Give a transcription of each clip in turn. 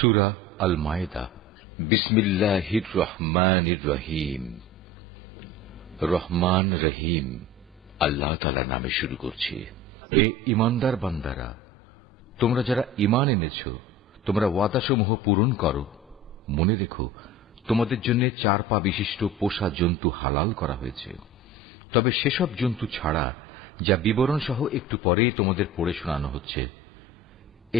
সূরা আল মায়েদা। বিসমিল্লাহির রহমানির রহিম। রহমান রহিম আল্লাহ তাআলার নামে শুরু করছি। হে ঈমানদার বান্দারা, তোমরা যারা ঈমান এনেছ, তোমরা ওয়াদাসমূহ পূরণ করো। মনে রেখো, তোমাদের জন্য 4 পা বিশিষ্ট পোষা জন্তু হালাল করা হয়েছে, তবে সেসব জন্তু ছাড়া যা বিবরণ সহ একটু পরেই তোমাদের পড়ে শোনানো হচ্ছে।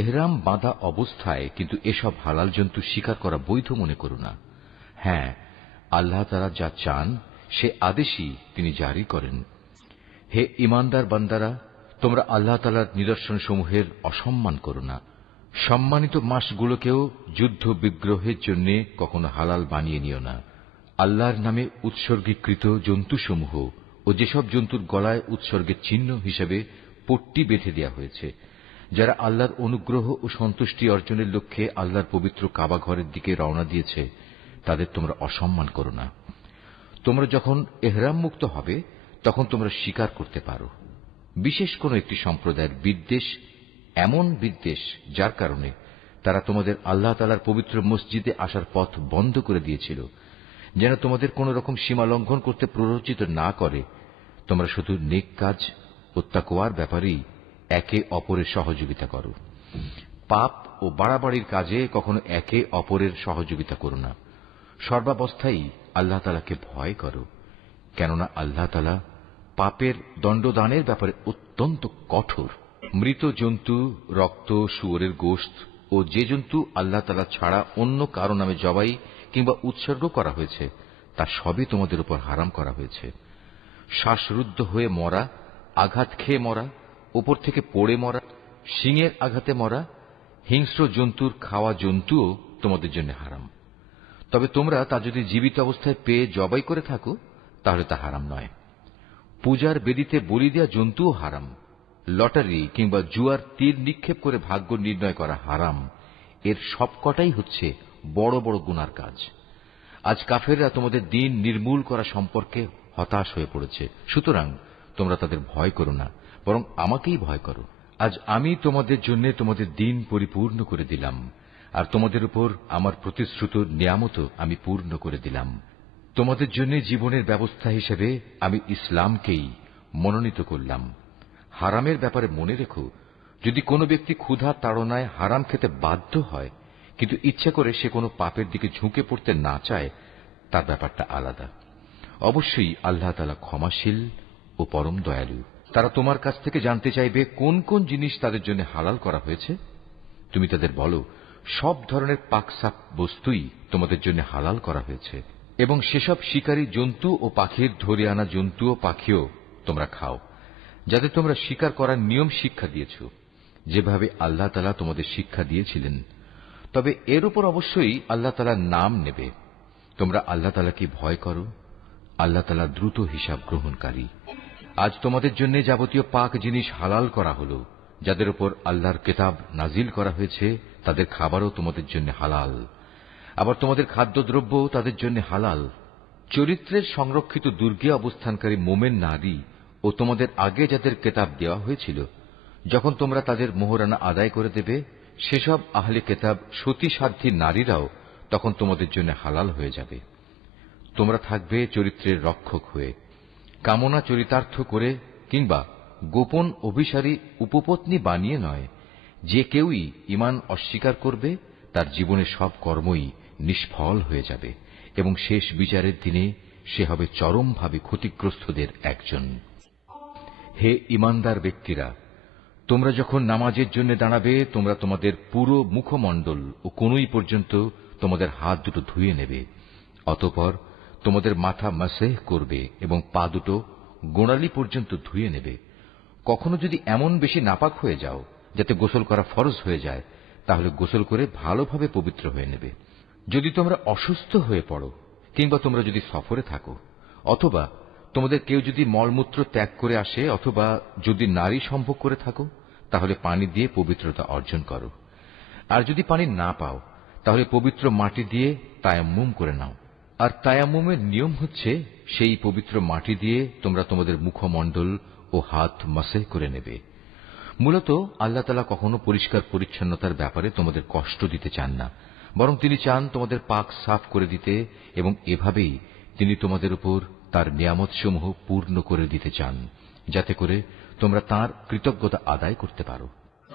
এহরাম বাঁধা অবস্থায় কিন্তু এসব হালাল জন্তু শিকার করা বৈধ মনে করো না। হ্যাঁ, আল্লাহ তাআলা যা চান সে আদেশই তিনি জারি করেন। হে ঈমানদার বান্দারা, তোমরা আল্লাহ তাআলার নিদর্শনসমূহের অসম্মান করো না। সম্মানিত মাসগুলোকেও যুদ্ধ বিগ্রহের জন্য কখনো হালাল বানিয়ে নিও না। আল্লাহর নামে উৎসর্গীকৃত জন্তুসমূহ ও যেসব জন্তুর গলায় উৎসর্গের চিহ্ন হিসেবে পট্টি বেঁধে দেওয়া হয়েছে, যারা আল্লাহর অনুগ্রহ ও সন্তুষ্টি অর্জনের লক্ষ্যে আল্লাহর পবিত্র কাবা ঘরের দিকে রওনা দিয়েছে, তাদের তোমরা অসম্মান করো না। তোমরা যখন এহরাম মুক্ত হবে তখন তোমরা শিকার করতে পারো। বিশেষ কোন একটি সম্প্রদায়ের বিদ্বেষ এমন বিদ্বেষ যার কারণে তারা তোমাদের আল্লাহ তাআলার পবিত্র মসজিদে আসার পথ বন্ধ করে দিয়েছিল, যেন তোমাদের কোন রকম সীমা লঙ্ঘন করতে প্ররোচিত না করে। তোমরা শুধু নেক কাজ ও তাকওয়ার ব্যাপারেই একে অপরের সহযোগিতা করো। পাপ ও বাড়াবাড়ির কাজে কখনো একে অপরের সহযোগিতা করো না। সর্বাবস্থায় আল্লাহ তাআলাকে ভয় করো, কেননা আল্লাহ তাআলা পাপের দণ্ডদানের ব্যাপারে অত্যন্ত কঠোর। মৃত জন্তু, রক্ত, শুয়োরের গোশত ও যে জন্তু আল্লাহ তাআলা ছাড়া অন্য কারো নামে জবাই কিংবা উৎসর্গ করা হয়েছে তা সবই তোমাদের উপর হারাম করা হয়েছে। শ্বাসরুদ্ধ হয়ে মরা, আঘাত খেয়ে মরা, উপর থেকে পড়ে মরা, শিঙের আঘাতে মরা, হিংস্র জন্তুর খাওয়া জন্তুও তোমাদের জন্য হারাম। তবে তোমরা তা যদি জীবিত অবস্থায় পেয়ে জবাই করে থাকো তাহলে তা হারাম নয়। পূজার বেদিতে বলি দেওয়া জন্তুও হারাম। লটারি কিংবা জুয়ার তীর নিক্ষেপ করে ভাগ্য নির্ণয় করা হারাম। এর সবকটাই হচ্ছে বড় বড় গুনার কাজ। আজ কাফেররা তোমাদের দিন নির্মূল করা সম্পর্কে হতাশ হয়ে পড়েছে, সুতরাং তোমরা তাদের ভয় করো না, বরং আমাকেই ভয় করো। আজ আমি তোমাদের জন্য তোমাদের দিন পরিপূর্ণ করে দিলাম, আর তোমাদের উপর আমার প্রতিশ্রুত নিয়ামতও আমি পূর্ণ করে দিলাম। তোমাদের জন্য জীবনের ব্যবস্থা হিসেবে আমি ইসলামকেই মনোনীত করলাম। হারামের ব্যাপারে মনে রেখো, যদি কোনো ব্যক্তি ক্ষুধা তাড়নায় হারাম খেতে বাধ্য হয় কিন্তু ইচ্ছা করে সে কোনো পাপের দিকে ঝুঁকে পড়তে না চায়, তার ব্যাপারটা আলাদা। অবশ্যই আল্লাহ তাআলা ক্ষমাশীল ও পরম দয়ালু। তারা তোমার কাছ থেকে জানতে চাইবে কোন কোন জিনিস তাদের জন্য হালাল করা হয়েছে। তুমি তাদের বলো, সব ধরনের পাকসাপ বস্তুই তোমাদের জন্য হালাল করা হয়েছে, এবং সেসব শিকারী জন্তু ও পাখির ধরে আনা জন্তু ও পাখিও তোমরা খাও, যাদের তোমরা শিকার করার নিয়ম শিক্ষা দিয়েছ, যেভাবে আল্লাহ তাআলা তোমাদের শিক্ষা দিয়েছিলেন। তবে এর উপর অবশ্যই আল্লাহ তাআলার নাম নেবে। তোমরা আল্লাহ তাআলাকে ভয় করো, আল্লাহ তাআলা দ্রুত হিসাব গ্রহণকারী। আজ তোমাদের জন্য যাবতীয় পাক জিনিস হালাল করা হলো। যাদের উপর আল্লাহর কিতাব নাজিল করা হয়েছে তাদের খাবারও তোমাদের জন্য হালাল, আবার তোমাদের খাদ্যদ্রব্যও তাদের জন্য হালাল। চরিত্রের সংরক্ষিত দুর্গে অবস্থানকারী মোমেন নারী ও তোমাদের আগে যাদের কিতাব দেওয়া হয়েছিল, যখন তোমরা তাদের মোহরানা আদায় করে দেবে, সেসব আহলে কিতাব সতী সাধ্বী নারীরাও তখন তোমাদের জন্য হালাল হয়ে যাবে। তোমরা থাকবে চরিত্রের রক্ষক হয়ে, কামনা চরিতার্থ করে কিংবা গোপন অভিসারী উপপত্নী বানিয়ে নয়। যে কেউই ঈমান অস্বীকার করবে তার জীবনের সব কর্মই নিষ্ফল হয়ে যাবে, এবং শেষ বিচারের দিনে সে হবে চরমভাবে ক্ষতিগ্রস্তদের একজন। হে ঈমানদার ব্যক্তিরা, তোমরা যখন নামাজের জন্য দাঁড়াবে, তোমরা তোমাদের পুরো মুখমণ্ডল ও কনুই পর্যন্ত তোমাদের হাত দুটো ধুয়ে নেবে। অতঃপর তোমাদের মাথা মাসেহ করবে এবং পা দুটো গোড়ালি পর্যন্ত ধুয়ে নেবে। কখনো যদি এমন বেশি নাপাক হয়ে যাও যাতে গোসল করা ফরজ হয়ে যায়, তাহলে গোসল করে ভালোভাবে পবিত্র হয়ে নেবে। যদি তোমরা অসুস্থ হয়ে পড়ো কিংবা তোমরা যদি সফরে থাকো, অথবা তোমাদের কেউ যদি মলমূত্র ত্যাগ করে আসে, অথবা যদি নারী সম্ভোগ করে থাকো, তাহলে পানি দিয়ে পবিত্রতা অর্জন করো। আর যদি পানি না পাও তাহলে পবিত্র মাটি দিয়ে তায়াম্মুম করে নাও। আর তায়াম্মুমের নিয়ম হচ্ছে, সেই পবিত্র মাটি দিয়ে তোমরা তোমাদের মুখমণ্ডল ও হাত মাসেহ করে নেবে। মূলত আল্লাহ তাআলা কখনো পরিষ্কার পরিচ্ছন্নতার ব্যাপারে তোমাদের কষ্ট দিতে চান না, বরং তিনি চান তোমাদের পাক সাফ করে দিতে, এবং এভাবেই তিনি তোমাদের উপর তার নিয়ামতসমূহ পূর্ণ করে দিতে চান, যাতে করে তোমরা তাঁর কৃতজ্ঞতা আদায় করতে পারো।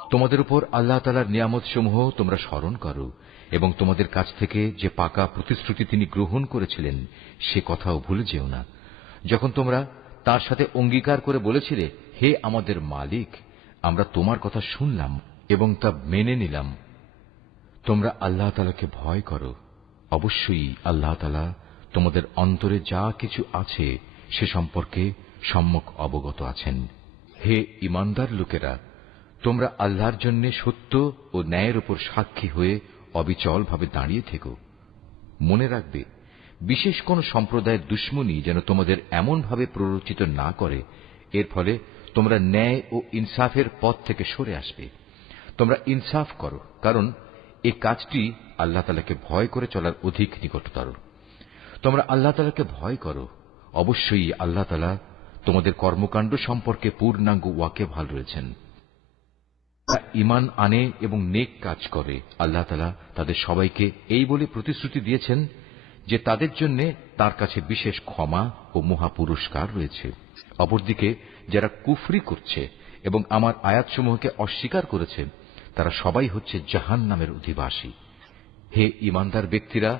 তোমাদের উপর আল্লাহ তাআলার নিয়ামতসমূহ তোমরা স্মরণ করো, এবং তোমাদের কাছ থেকে যে পাকা প্রতিশ্রুতি তিনি গ্রহণ করেছিলেন সে কথাও ভুলে যেও না। যখন তোমরা তার সাথে অঙ্গীকার করে বলেছিলে, হে আমাদের মালিক, আমরা তোমার কথা শুনলাম এবং তা মেনে নিলাম। তোমরা আল্লাহ তাআলাকে ভয় করো। অবশ্যই আল্লাহ তাআলা তোমাদের অন্তরে যা কিছু আছে সে সম্পর্কে সম্যক অবগত আছেন। হে ঈমানদার লোকেরা, তোমরা আল্লাহর জন্য সত্য ও ন্যায়ের উপর সাক্ষী হয়ে অবিচলভাবে দাঁড়িয়ে থেকো। মনে রাখবে, বিশেষ কোন সম্প্রদায়ের দুশমনী যেন তোমাদের এমনভাবে প্ররোচিত না করে এর ফলে তোমরা ন্যায় ও ইনসাফের পথ থেকে সরে আসবে। তোমরা ইনসাফ করো, কারণ এই কাজটি আল্লাহ তাআলাকে ভয় করে চলার অধিক নিকটতর। তোমরা আল্লাহ তাআলাকে ভয় করো। অবশ্যই আল্লাহ তাআলা তোমাদের কর্মকাণ্ড সম্পর্কে পূর্ণাঙ্গ ওয়াকিবহাল রয়েছেন। ঈমান আনে এবং নেক কাজ করে, আল্লাহ তাআলা তাদের সবাইকে এই বলে প্রতিশ্রুতি দিয়েছেন যে তাদের জন্য তার কাছে বিশেষ ক্ষমা ও মহা পুরস্কার রয়েছে। অপরদিকে যারা কুফরি করছে এবং আমার আয়াতসমূহকে অস্বীকার করেছে, তারা সবাই হচ্ছে জাহান্নামের অধিবাসী। হে ঈমানদার ব্যক্তিরা,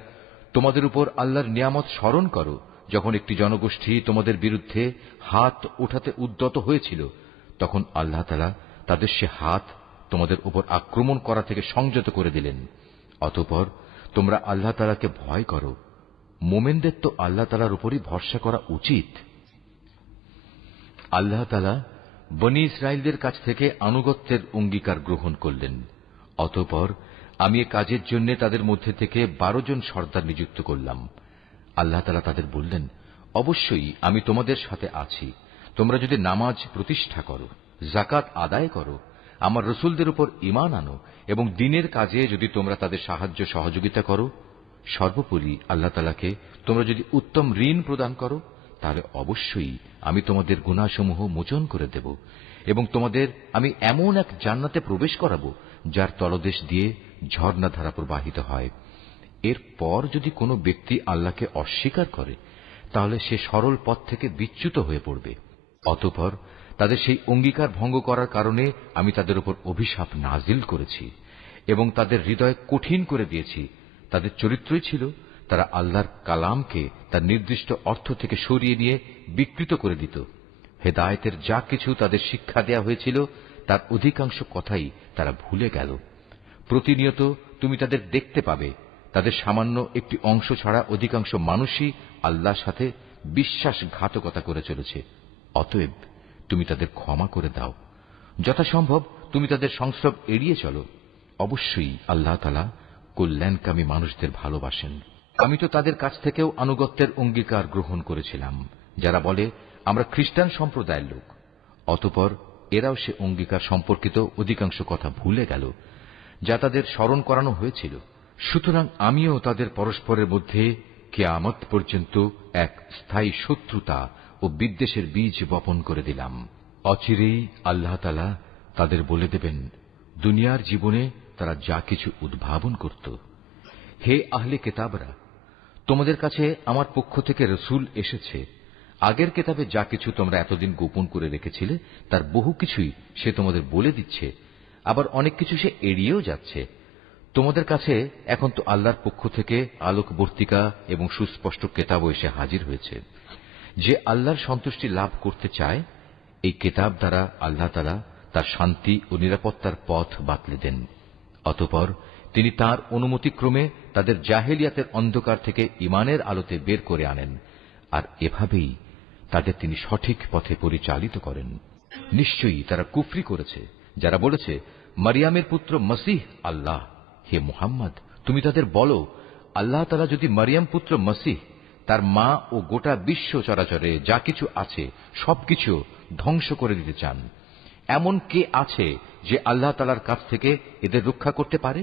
তোমাদের উপর আল্লাহর নিয়ামত স্মরণ করো, যখন একটি জনগোষ্ঠী তোমাদের বিরুদ্ধে হাত ওঠাতে উদ্যত হয়েছিল, তখন আল্লাহ তাআলা তাদের সে হাত তোমাদের উপর আক্রমণ করা থেকে সংযত করে দিলেন। অতঃপর তোমরা আল্লাহ তাআলাকে ভয় করো। মোমেনদের তো আল্লাহ তাআলার উপরই ভরসা করা উচিত। আল্লাহ তাআলা বনী ইসরাইলদের কাছ থেকে আনুগত্যের অঙ্গীকার গ্রহণ করলেন। অতঃপর আমি এ কাজের জন্য তাদের মধ্যে থেকে 12 জন সর্দার নিযুক্ত করলাম। আল্লাহ তাআলা তাদের বললেন, অবশ্যই আমি তোমাদের সাথে আছি। তোমরা যদি নামাজ প্রতিষ্ঠা করো, যাকাত আদায় করো, আমার রসুলদের উপর ঈমান আনো এবং দ্বীনের কাজে যদি তোমরা তাদের সাহায্য সহযোগিতা করো, সর্বোপরি আল্লাহ তাআলাকে তোমরা যদি উত্তম ঋণ প্রদান করো, তাহলে অবশ্যই আমি তোমাদের গুনাহসমূহ মোচন করে দেব এবং তোমাদের আমি এমন এক জান্নাতে প্রবেশ করাবো যার তলদেশ দিয়ে ঝর্ণাধারা প্রবাহিত হয়। এরপর যদি কোনো ব্যক্তি আল্লাহকে অস্বীকার করে, তাহলে সে সরল পথ থেকে বিচ্যুত হয়ে পড়বে। অতঃপর তাদের সেই অঙ্গীকার ভঙ্গ করার কারণে আমি তাদের উপর অভিশাপ নাজিল করেছি এবং তাদের হৃদয় কঠিন করে দিয়েছি। তাদের চরিত্রই ছিল তারা আল্লাহর কালামকে তার নির্দিষ্ট অর্থ থেকে সরিয়ে নিয়ে বিকৃত করে দিত। হেদায়েতের যা কিছু তাদের শিক্ষা দেয়া হয়েছিল তার অধিকাংশ কথাই তারা ভুলে গেল। প্রতিনিয়ত তুমি তাদের দেখতে পাবে, তাদের সামান্য একটি অংশ ছাড়া অধিকাংশ মানুষই আল্লাহর সাথে বিশ্বাসঘাতকতা করে চলেছে। অতএব তুমি তাদের ক্ষমা করে দাও। যথাসম্ভব তুমি তাদের সংস্রব এড়িয়ে চলো। অবশ্যই আল্লাহ তাআলা কল্যাণকামী মানুষদের ভালোবাসেন। আমি তো তাদের কাছ থেকেও আনুগত্যের অঙ্গীকার গ্রহণ করেছিলাম, যারা বলে আমরা খ্রিস্টান সম্প্রদায়ের লোক। অতঃপর এরাও সে অঙ্গীকার সম্পর্কিত অধিকাংশ কথা ভুলে গেল যা তাদের স্মরণ করানো হয়েছিল। সুতরাং আমিও তাদের পরস্পরের মধ্যে কিয়ামত পর্যন্ত এক স্থায়ী শত্রুতা ও বিদ্বেষের বীজ বপন করে দিলাম। অচিরেই আল্লাহ তাআলা তাদের বলে দেবেন দুনিয়ার জীবনে তারা যা কিছু উদ্ভাবন করত। হে আহলে কিতাবরা, তোমাদের কাছে আমার পক্ষ থেকে রসূল এসেছে। আগের কিতাবে যা কিছু তোমরা এতদিন গোপন করে রেখেছিলে তার বহু কিছুই সে তোমাদের বলে দিচ্ছে, আবার অনেক কিছু সে এড়িয়েও যাচ্ছে। তোমাদের কাছে এখন তো আল্লাহর পক্ষ থেকে আলোকবর্তিকা এবং সুস্পষ্ট কিতাবও এসে হাজির হয়েছে। যে আল্লাহর সন্তুষ্টি লাভ করতে চায়, এই কিতাব দ্বারা আল্লাহ তাআলা তার শান্তি ও নিরাপত্তার পথ বাতলে দেন। অতঃপর তিনি তাঁর অনুমতিক্রমে তাদের জাহেলিয়াতের অন্ধকার থেকে ঈমানের আলোতে বের করে আনেন, আর এভাবেই তাদের তিনি সঠিক পথে পরিচালিত করেন। নিশ্চয়ই তারা কুফরি করেছে যারা বলেছে মারিয়ামের পুত্র মসীহ আল্লাহ। হে মুহাম্মদ, তুমি তাদের বলো, আল্লাহ তাআলা যদি মারিয়াম পুত্র মসীহ, তার মা ও গোটা বিশ্ব চরাচরে যা কিছু আছে সবকিছু ধ্বংস করে দিতে চান, এমন কে আছে যে আল্লাহ তাআলার কাছ থেকে এদের রক্ষা করতে পারে?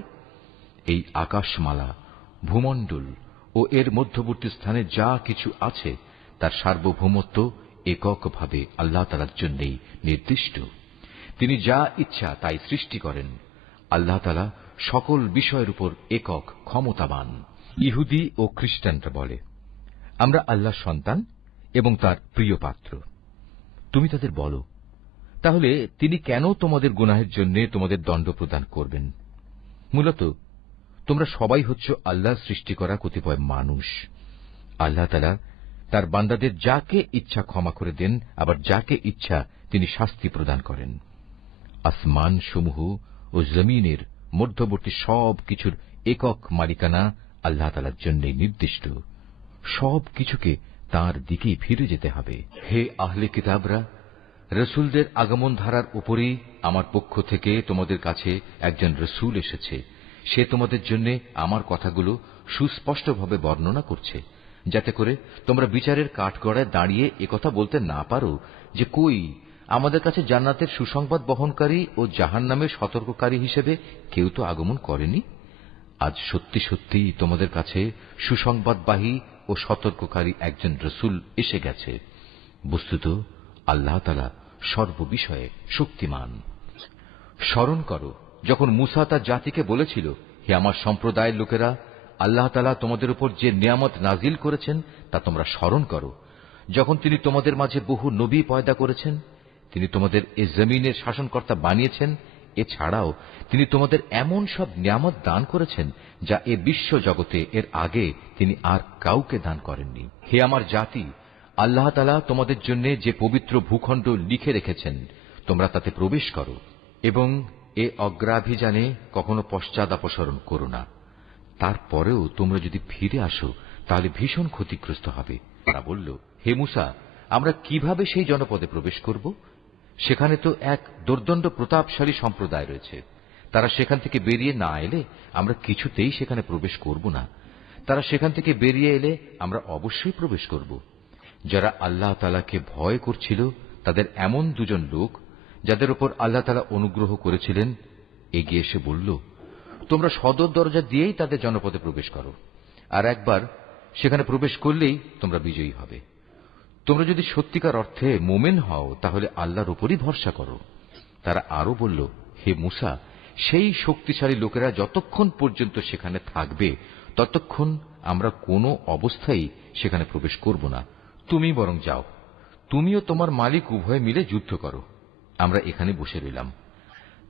এই আকাশমালা, ভূমণ্ডল ও এর মধ্যবর্তী স্থানে যা কিছু আছে তার সার্বভৌমত্ব এককভাবে আল্লাহ তাআলার জন্যই নির্দিষ্ট। তিনি যা ইচ্ছা তাই সৃষ্টি করেন। আল্লাহ তাআলা সকল বিষয়ের উপর একক ক্ষমতাবান। ইহুদি ও খ্রিস্টানরা বলে, আমরা আল্লাহর সন্তান এবং তার প্রিয় পাত্র। তুমি তাদের বলো, তাহলে তিনি কেন তোমাদের গুনাহের জন্য তোমাদের দণ্ড প্রদান করবেন? মূলত তোমরা সবাই হচ্ছ আল্লাহর সৃষ্টি করা কতিপয় মানুষ। আল্লাহ তাআলা তার বান্দাদের যাকে ইচ্ছা ক্ষমা করে দেন, আবার যাকে ইচ্ছা তিনি শাস্তি প্রদান করেন। আসমান সমূহ ও জমিনের মধ্যবর্তী সব কিছুর একক মালিকানা আল্লাহ তাআলার জন্যই নির্দিষ্ট। সব কিছুকে তাঁর দিকেই ফিরে যেতে হবে। হে আহলে কিতাবরা, রসুলদের আগমন ধারার উপরেই আমার পক্ষ থেকে তোমাদের কাছে একজন রসুল এসেছে। সে তোমাদের জন্য আমার কথাগুলো সুস্পষ্টভাবে বর্ণনা করছে, যাতে করে তোমরা বিচারের কাঠগড়ায় দাঁড়িয়ে একথা বলতে না পারো যে, কই আমাদের কাছে জান্নাতের সুসংবাদ বহনকারী ও জাহান্নামের সতর্ককারী হিসেবে কেউ তো আগমন করেনি। আজ সত্যি সত্যি তোমাদের কাছে সুসংবাদবাহী ও সতর্ককারী একজন রসুল এসে গেছে। বস্তুত আল্লাহ তাআলা সর্ববিষয়ে শক্তিমান। স্মরণ করো, যখন মূসা তার জাতিকে বলেছিল, হে আমার সম্প্রদায়ের লোকেরা, আল্লাহ তাআলা তোমাদের উপর যে নিয়ামত নাজিল করেছেন তা তোমরা স্মরণ করো। যখন তিনি তোমাদের মাঝে বহু নবী পয়দা করেছেন, তিনি তোমাদের এ জমিনের শাসনকর্তা বানিয়েছেন। এছাড়াও তিনি তোমাদের এমন সব নিয়ামত দান করেছেন যা এ বিশ্ব জগতে এর আগে তিনি আর কাউকে দান করেননি। হে আমার জাতি, আল্লাহ তাআলা তোমাদের জন্য যে পবিত্র ভূখণ্ড লিখে রেখেছেন, তোমরা তাতে প্রবেশ করো এবং এ অগ্রাভিযানে কখনো পশ্চাদাপসরণ করো না। তারপরেও তোমরা যদি ফিরে আসো তাহলে ভীষণ ক্ষতিগ্রস্ত হবে। তারা বলল, হে মূসা, আমরা কিভাবে সেই জনপদে প্রবেশ করব? সেখানে তো এক দুর্দণ্ড প্রতাপশালী সম্প্রদায় রয়েছে। তারা সেখান থেকে বেরিয়ে না এলে আমরা কিছুতেই সেখানে প্রবেশ করব না। তারা সেখান থেকে বেরিয়ে এলে আমরা অবশ্যই প্রবেশ করব। যারা আল্লাহ তাআলাকে ভয় করছিল তাদের এমন দুজন লোক, যাদের উপর আল্লাহ তাআলা অনুগ্রহ করেছিলেন, এগিয়ে এসে বলল, তোমরা সদর দরজা দিয়েই তাদের জনপদে প্রবেশ করো, আর একবার সেখানে প্রবেশ করলেই তোমরা বিজয়ী হবে। তোমরা যদি সত্যিকার অর্থে মোমেন হও তাহলে আল্লাহর উপরই ভরসা করো। তারা আরো বলল, হে মূসা, সেই শক্তিশালী লোকেরা যতক্ষণ পর্যন্ত সেখানে থাকবে ততক্ষণ আমরা কোনো অবস্থায় সেখানে প্রবেশ করব না। তুমি বরং যাও, তুমিও তোমার মালিক উভয় মিলে যুদ্ধ করো, আমরা এখানে বসে রইলাম।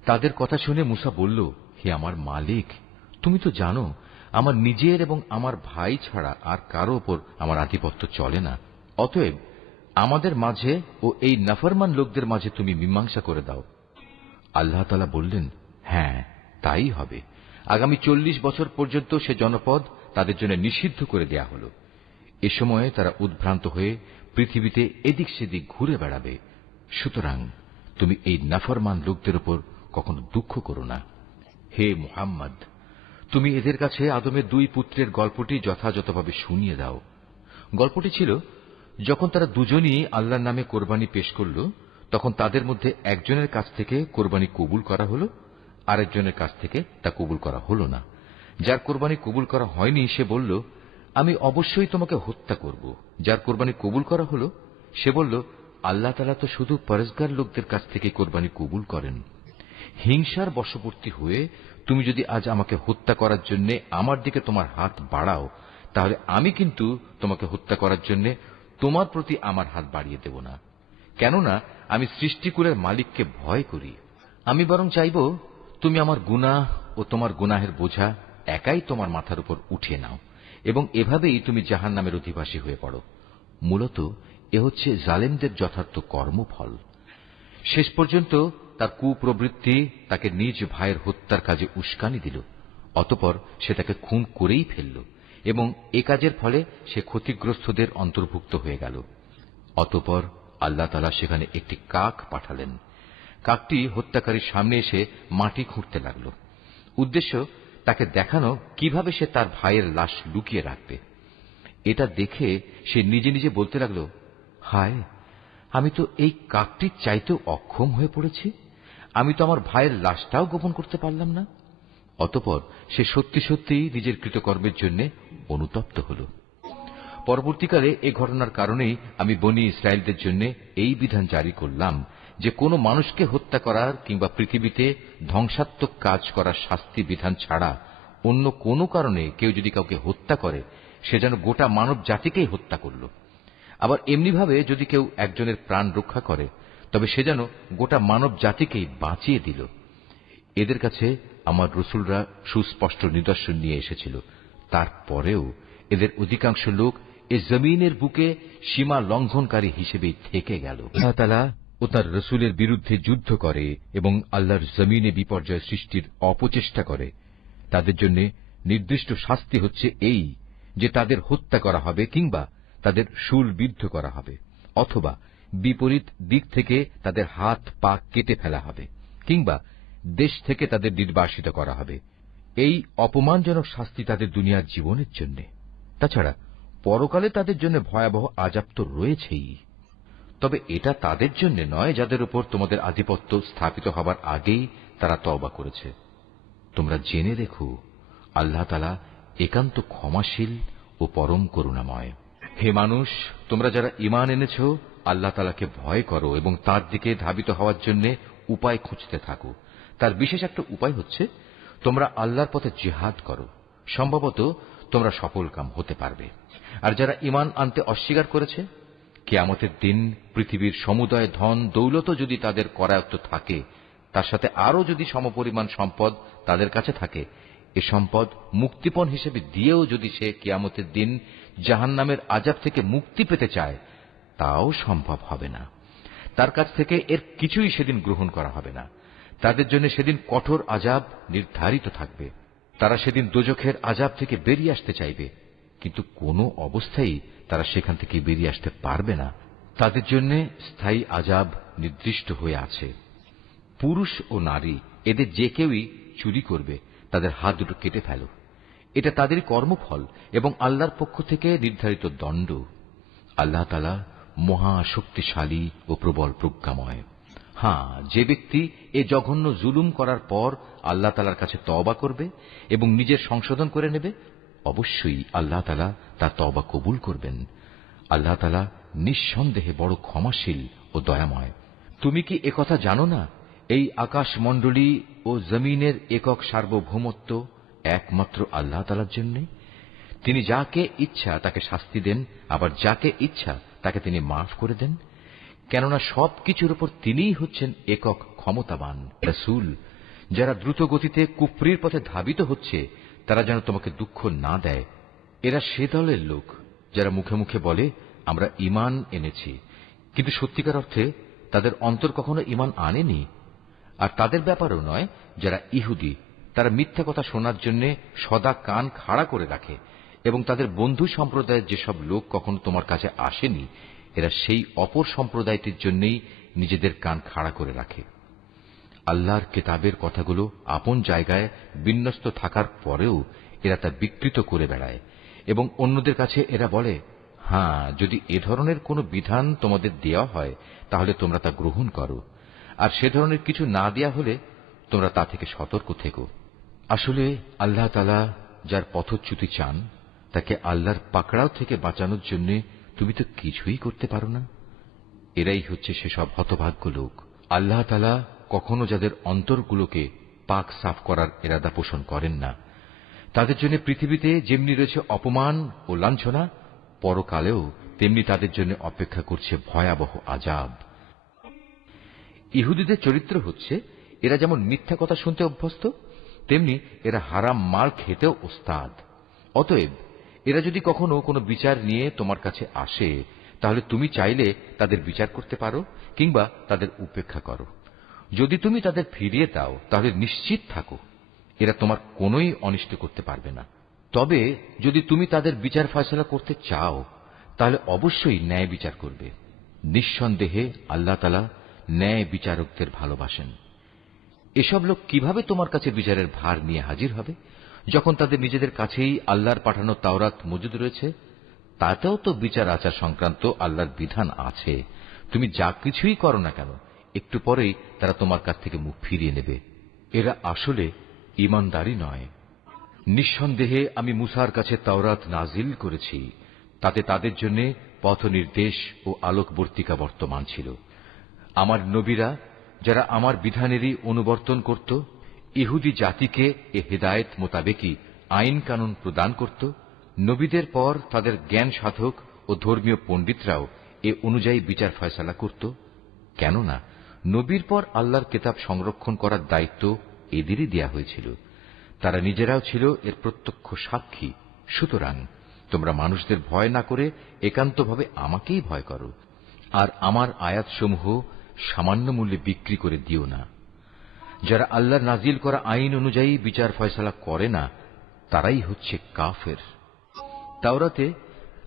তাদের কথা শুনে মূসা বলল, হে আমার মালিক, তুমি তো জানো আমার নিজের এবং আমার ভাই ছাড়া আর কারো ওপর আমার আধিপত্য চলে না। অতএব আমাদের মাঝে ও এই নাফরমান লোকদের মাঝে তুমি মীমাংসা করে দাও। আল্লাহ তাআলা বললেন, হ্যাঁ, তাই হবে। আগামী 40 বছর পর্যন্ত সে জনপদ তাদের জন্য নিষিদ্ধ করে দেয়া হল। এ সময়ে তারা উদ্ভ্রান্ত হয়ে পৃথিবীতে এদিক সেদিক ঘুরে বেড়াবে। সুতরাং তুমি এই নাফরমান লোকদের উপর কখনো দুঃখ করো না। হে মুহাম্মদ, তুমি এদের কাছে আদমের 2 পুত্রের গল্পটি যথাযথভাবে শুনিয়ে দাও। গল্পটি ছিল, যখন তারা দুজনই আল্লাহর নামে কোরবানি পেশ করল, তখন তাদের মধ্যে একজনের কাছ থেকে কোরবানি কবুল করা হল, আরেকজনের কাছ থেকে তা কবুল করা হল না। যার কোরবানি কবুল করা হয়নি সে বলল, আমি অবশ্যই তোমাকে হত্যা করব। যার কোরবানি কবুল করা হল সে বলল, আল্লাহ তাআলা তো শুধু পরেজগার লোকদের কাছ থেকে কোরবানি কবুল করেন। হিংসার বশবর্তী হয়ে তুমি যদি আজ আমাকে হত্যা করার জন্য আমার দিকে তোমার হাত বাড়াও, তাহলে আমি কিন্তু তোমাকে হত্যা করার জন্য তোমার প্রতি আমার হাত বাড়িয়ে দেব না। কেননা আমি সৃষ্টিকুলের মালিককে ভয় করি। আমি বরং চাইব তুমি আমার গুনাহ ও তোমার গুনাহের বোঝা একাই তোমার মাথার উপর উঠিয়ে নাও এবং এভাবেই তুমি জাহান্নামের অধিবাসী হয়ে পড়ো। মূলত এ হচ্ছে জালেমদের যথার্থ কর্মফল। শেষ পর্যন্ত তার কুপ্রবৃত্তি তাকে নিজ ভাইয়ের হত্যার কাজে উস্কানি দিল। অতঃপর সে তাকে খুন করেই ফেলল এবং এ কাজের ফলে সে ক্ষতিগ্রস্তদের অন্তর্ভুক্ত হয়ে গেল। অতঃপর আল্লাহ তাআলা সেখানে একটি কাক পাঠালেন। কাকটি হত্যাকারীর সামনে এসে মাটি খুঁড়তে লাগল। উদ্দেশ্য তাকে দেখানো কিভাবে সে তার ভাইয়ের লাশ লুকিয়ে রাখবে। এটা দেখে সে নিজে নিজে বলতে লাগল, হায়, আমি তো এই কাকটির চাইতেও অক্ষম হয়ে পড়েছি। আমি তো আমার ভাইয়ের লাশটাও গোপন করতে পারলাম না। অতঃপর সে সত্যি সত্যিই নিজের কৃতকর্মের জন্য অনুতপ্ত হল। পরবর্তীকালে এ ঘটনার কারণেই আমি বনী ইসরায়েলদের জন্য এই বিধান জারি করলাম যে কোনো মানুষকে হত্যা করার কিংবা পৃথিবীতে ধ্বংসাত্মক কাজ করার শাস্তি বিধান ছাড়া অন্য কোনো কারণে কেউ যদি কাউকে হত্যা করে সে যেন গোটা মানব জাতিকেই হত্যা করল। আবার এমনিভাবে যদি কেউ একজনের প্রাণ রক্ষা করে তবে সে যেন গোটা মানব জাতিকেই বাঁচিয়ে দিল। এদের কাছে আমার রসুলরা সুস্পষ্ট নিদর্শন নিয়ে এসেছিল, তারপরেও এদের অধিকাংশ লোক এ জমিনের বুকে সীমা লঙ্ঘনকারী হিসেবেই থেকে গেল। আল্লাহ তাআলা ও তার রসুলের বিরুদ্ধে যুদ্ধ করে এবং আল্লাহর জমিনে বিপর্যয় সৃষ্টির অপচেষ্টা করে, তাদের জন্য নির্দিষ্ট শাস্তি হচ্ছে এই যে তাদের হত্যা করা হবে কিংবা তাদের শূলবিদ্ধ করা হবে, অথবা বিপরীত দিক থেকে তাদের হাত পা কেটে ফেলা হবে কিংবা দেশ থেকে তাদের নির্বাসিত করা হবে। এই অপমানজনক শাস্তি তাদের দুনিয়ার জীবনের জন্য। তাছাড়া পরকালে তাদের জন্য ভয়াবহ আযাব তো রয়েছেই। তবে এটা তাদের জন্য নয় যাদের উপর তোমাদের আধিপত্য স্থাপিত হবার আগেই তারা তওবা করেছে। তোমরা জেনে রেখো, আল্লাহ তাআলা একান্ত ক্ষমাশীল ও পরম করুণাময়। হে মানুষ, তোমরা যারা ঈমান এনেছ আল্লাহ তাআলাকে ভয় করো এবং তার দিকে ধাবিত হওয়ার জন্য উপায় খুঁজতে থাকো। তার বিশেষ একটা উপায় হচ্ছে তোমরা আল্লাহর পথে জিহাদ করো, সম্ভবত তোমরা সফলকাম হতে পারবে। আর যারা ঈমান আনতে অস্বীকার করেছে, কিয়ামতের দিন পৃথিবীর সমুদয় ধন দৌলতও যদি তাদের করায়ত্ত থাকে, তার সাথে আরও যদি সমপরিমাণ সম্পদ তাদের কাছে থাকে, এ সম্পদ মুক্তিপণ হিসেবে দিয়েও যদি সে কিয়ামতের দিন জাহান্নামের আযাব থেকে মুক্তি পেতে চায়, তাও সম্ভব হবে না। তার কাছ থেকে এর কিছুই সেদিন গ্রহণ করা হবে না। তাদের জন্য সেদিন কঠোর আযাব নির্ধারিত থাকবে। তারা সেদিন দোজখের আযাব থেকে বেরিয়ে আসতে চাইবে, কিন্তু কোনো অবস্থায় তারা সেখান থেকে বেরিয়ে আসতে পারবে না। তাদের জন্য স্থায়ী আযাব নির্দিষ্ট হয়ে আছে। পুরুষ ও নারী এদের যে কেউই চুরি করবে তাদের হাত দুটো কেটে ফেলো। এটা তাদেরই কর্মফল এবং আল্লাহর পক্ষ থেকে নির্ধারিত দণ্ড। আল্লাহ তাআলা মহা শক্তিশালী ও প্রবল প্রজ্ঞাময়। হ্যাঁ, যে ব্যক্তি এ জঘন্য জুলুম করার পর আল্লাহ তাআলার কাছে তওবা করবে এবং নিজের সংশোধন করে নেবে, অবশ্যই আল্লাহ তাআলা তার তওবা কবুল করবেন। আল্লাহ তাআলা নিঃসন্দেহে বড় ক্ষমাশীল ও দয়াময়। তুমি কি একথা জানো না, এই আকাশমণ্ডলী ও জমিনের একক সার্বভৌমত্ব একমাত্র আল্লাহ তাআলার জন্য? তিনি যাকে ইচ্ছা তাকে শাস্তি দেন, আবার যাকে ইচ্ছা তাকে তিনি মাফ করে দেন। কেননা সবকিছুর উপর তিনিই হচ্ছেন একক ক্ষমতাবান। রাসূল, যারা দ্রুত গতিতে কুফরির পথে ধাবিত হচ্ছে তারা যেন তোমাকে দুঃখ না দেয়। এরা সে দলের লোক যারা মুখে মুখে বলে আমরা ঈমান এনেছি, কিন্তু সত্যিকার অর্থে তাদের অন্তর কখনো ঈমান আনেনি। আর তাদের ব্যাপারও নয় যারা ইহুদি, তারা মিথ্যা কথা শোনার জন্য সদা কান খাড়া করে রাখে এবং তাদের বন্ধু সম্প্রদায়ের যেসব লোক কখনো তোমার কাছে আসেনি, এরা সেই অপর সম্প্রদায়টির জন্যই নিজেদের কান খাড়া করে রাখে। আল্লাহর কিতাবের কথাগুলো আপন জায়গায় বিন্যস্ত থাকার পরেও এরা তা বিকৃত করে বেড়ায় এবং অন্যদের কাছে এরা বলে, হ্যাঁ, যদি এ ধরনের কোনো বিধান তোমাদের দেওয়া হয় তাহলে তোমরা তা গ্রহণ করো, আর সে ধরনের কিছু না দেয়া হলে তোমরা তা থেকে সতর্ক থেকো। আসলে আল্লাহ তাআলা যার পথচ্যুতি চান তাকে আল্লাহর পাকড়াও থেকে বাঁচানোর জন্য তুমি তো কিছুই করতে পারো না। এরাই হচ্ছে সেসব হতভাগ্য লোক। আল্লাহ তাআলা কখনো যাদের অন্তরগুলোকে পাক সাফ করার ইরাদা পোষণ করেন না, তাদের জন্য পৃথিবীতে যেমনি রয়েছে অপমান ও লাঞ্ছনা, পরকালেও তেমনি তাদের জন্য অপেক্ষা করছে ভয়াবহ আযাব। ইহুদিদের চরিত্র হচ্ছে এরা যেমন মিথ্যা কথা শুনতে অভ্যস্ত, তেমনি এরা হারাম মাল খেতেও ওস্তাদ। অতএব এরা যদি কখনো কোনো বিচার নিয়ে তোমার কাছে আসে, তাহলে তুমি চাইলে তাদের বিচার করতে পারো কিংবা তাদের উপেক্ষা করো। যদি তুমি তাদের ফিরিয়ে দাও তাহলে নিশ্চিত থাকো এরা তোমার কোনোই অনিষ্ট করতে পারবে না। তবে যদি তুমি তাদের বিচার ফয়সালা করতে চাও তাহলে অবশ্যই ন্যায় বিচার করবে। নিঃসন্দেহে আল্লাহ তাআলা ন্যায় বিচারকদের ভালোবাসেন। এসব লোক কিভাবে তোমার কাছে বিচারের ভার নিয়ে হাজির হবে যখন তাদের নিজেদের কাছেই আল্লাহর পাঠানো তাওরাত মজুদ রয়েছে? তাতেও তো বিচার আচার সংক্রান্ত আল্লাহর বিধান আছে। তুমি যা কিছুই করো না কেন, একটু পরেই তারা তোমার কাছ থেকে মুখ ফিরিয়ে নেবে। এরা আসলে ঈমানদারই নয়। নিঃসন্দেহে আমি মূসার কাছে তাওরাত নাজিল করেছি, তাতে তাদের জন্য পথ নির্দেশ ও আলোকবর্তিকা বর্তমান ছিল। আমার নবীরা যারা আমার বিধানেরই অনুবর্তন করত, ইহুদি জাতিকে এ হেদায়েত মোতাবেকই আইন কানুন প্রদান করত, নবীদের পর তাদের জ্ঞান সাধক ও ধর্মীয় পণ্ডিতরাও এ অনুযায়ী বিচার ফয়সালা করত। কেননা নবীর পর আল্লাহর কিতাব সংরক্ষণ করার দায়িত্ব এদেরই দেয়া হয়েছিল। তারা নিজেরাও ছিল এর প্রত্যক্ষ সাক্ষী। সুতরাং তোমরা মানুষদের ভয় না করে একান্তভাবে আমাকেই ভয় করো, আর আমার আয়াতসমূহ সামান্য মূল্যে বিক্রি করে দিও না। যারা আল্লাহর নাজিল করা আইন অনুযায়ী বিচার ফয়সালা করে না, তারাই হচ্ছে কাফের। তাওরাতে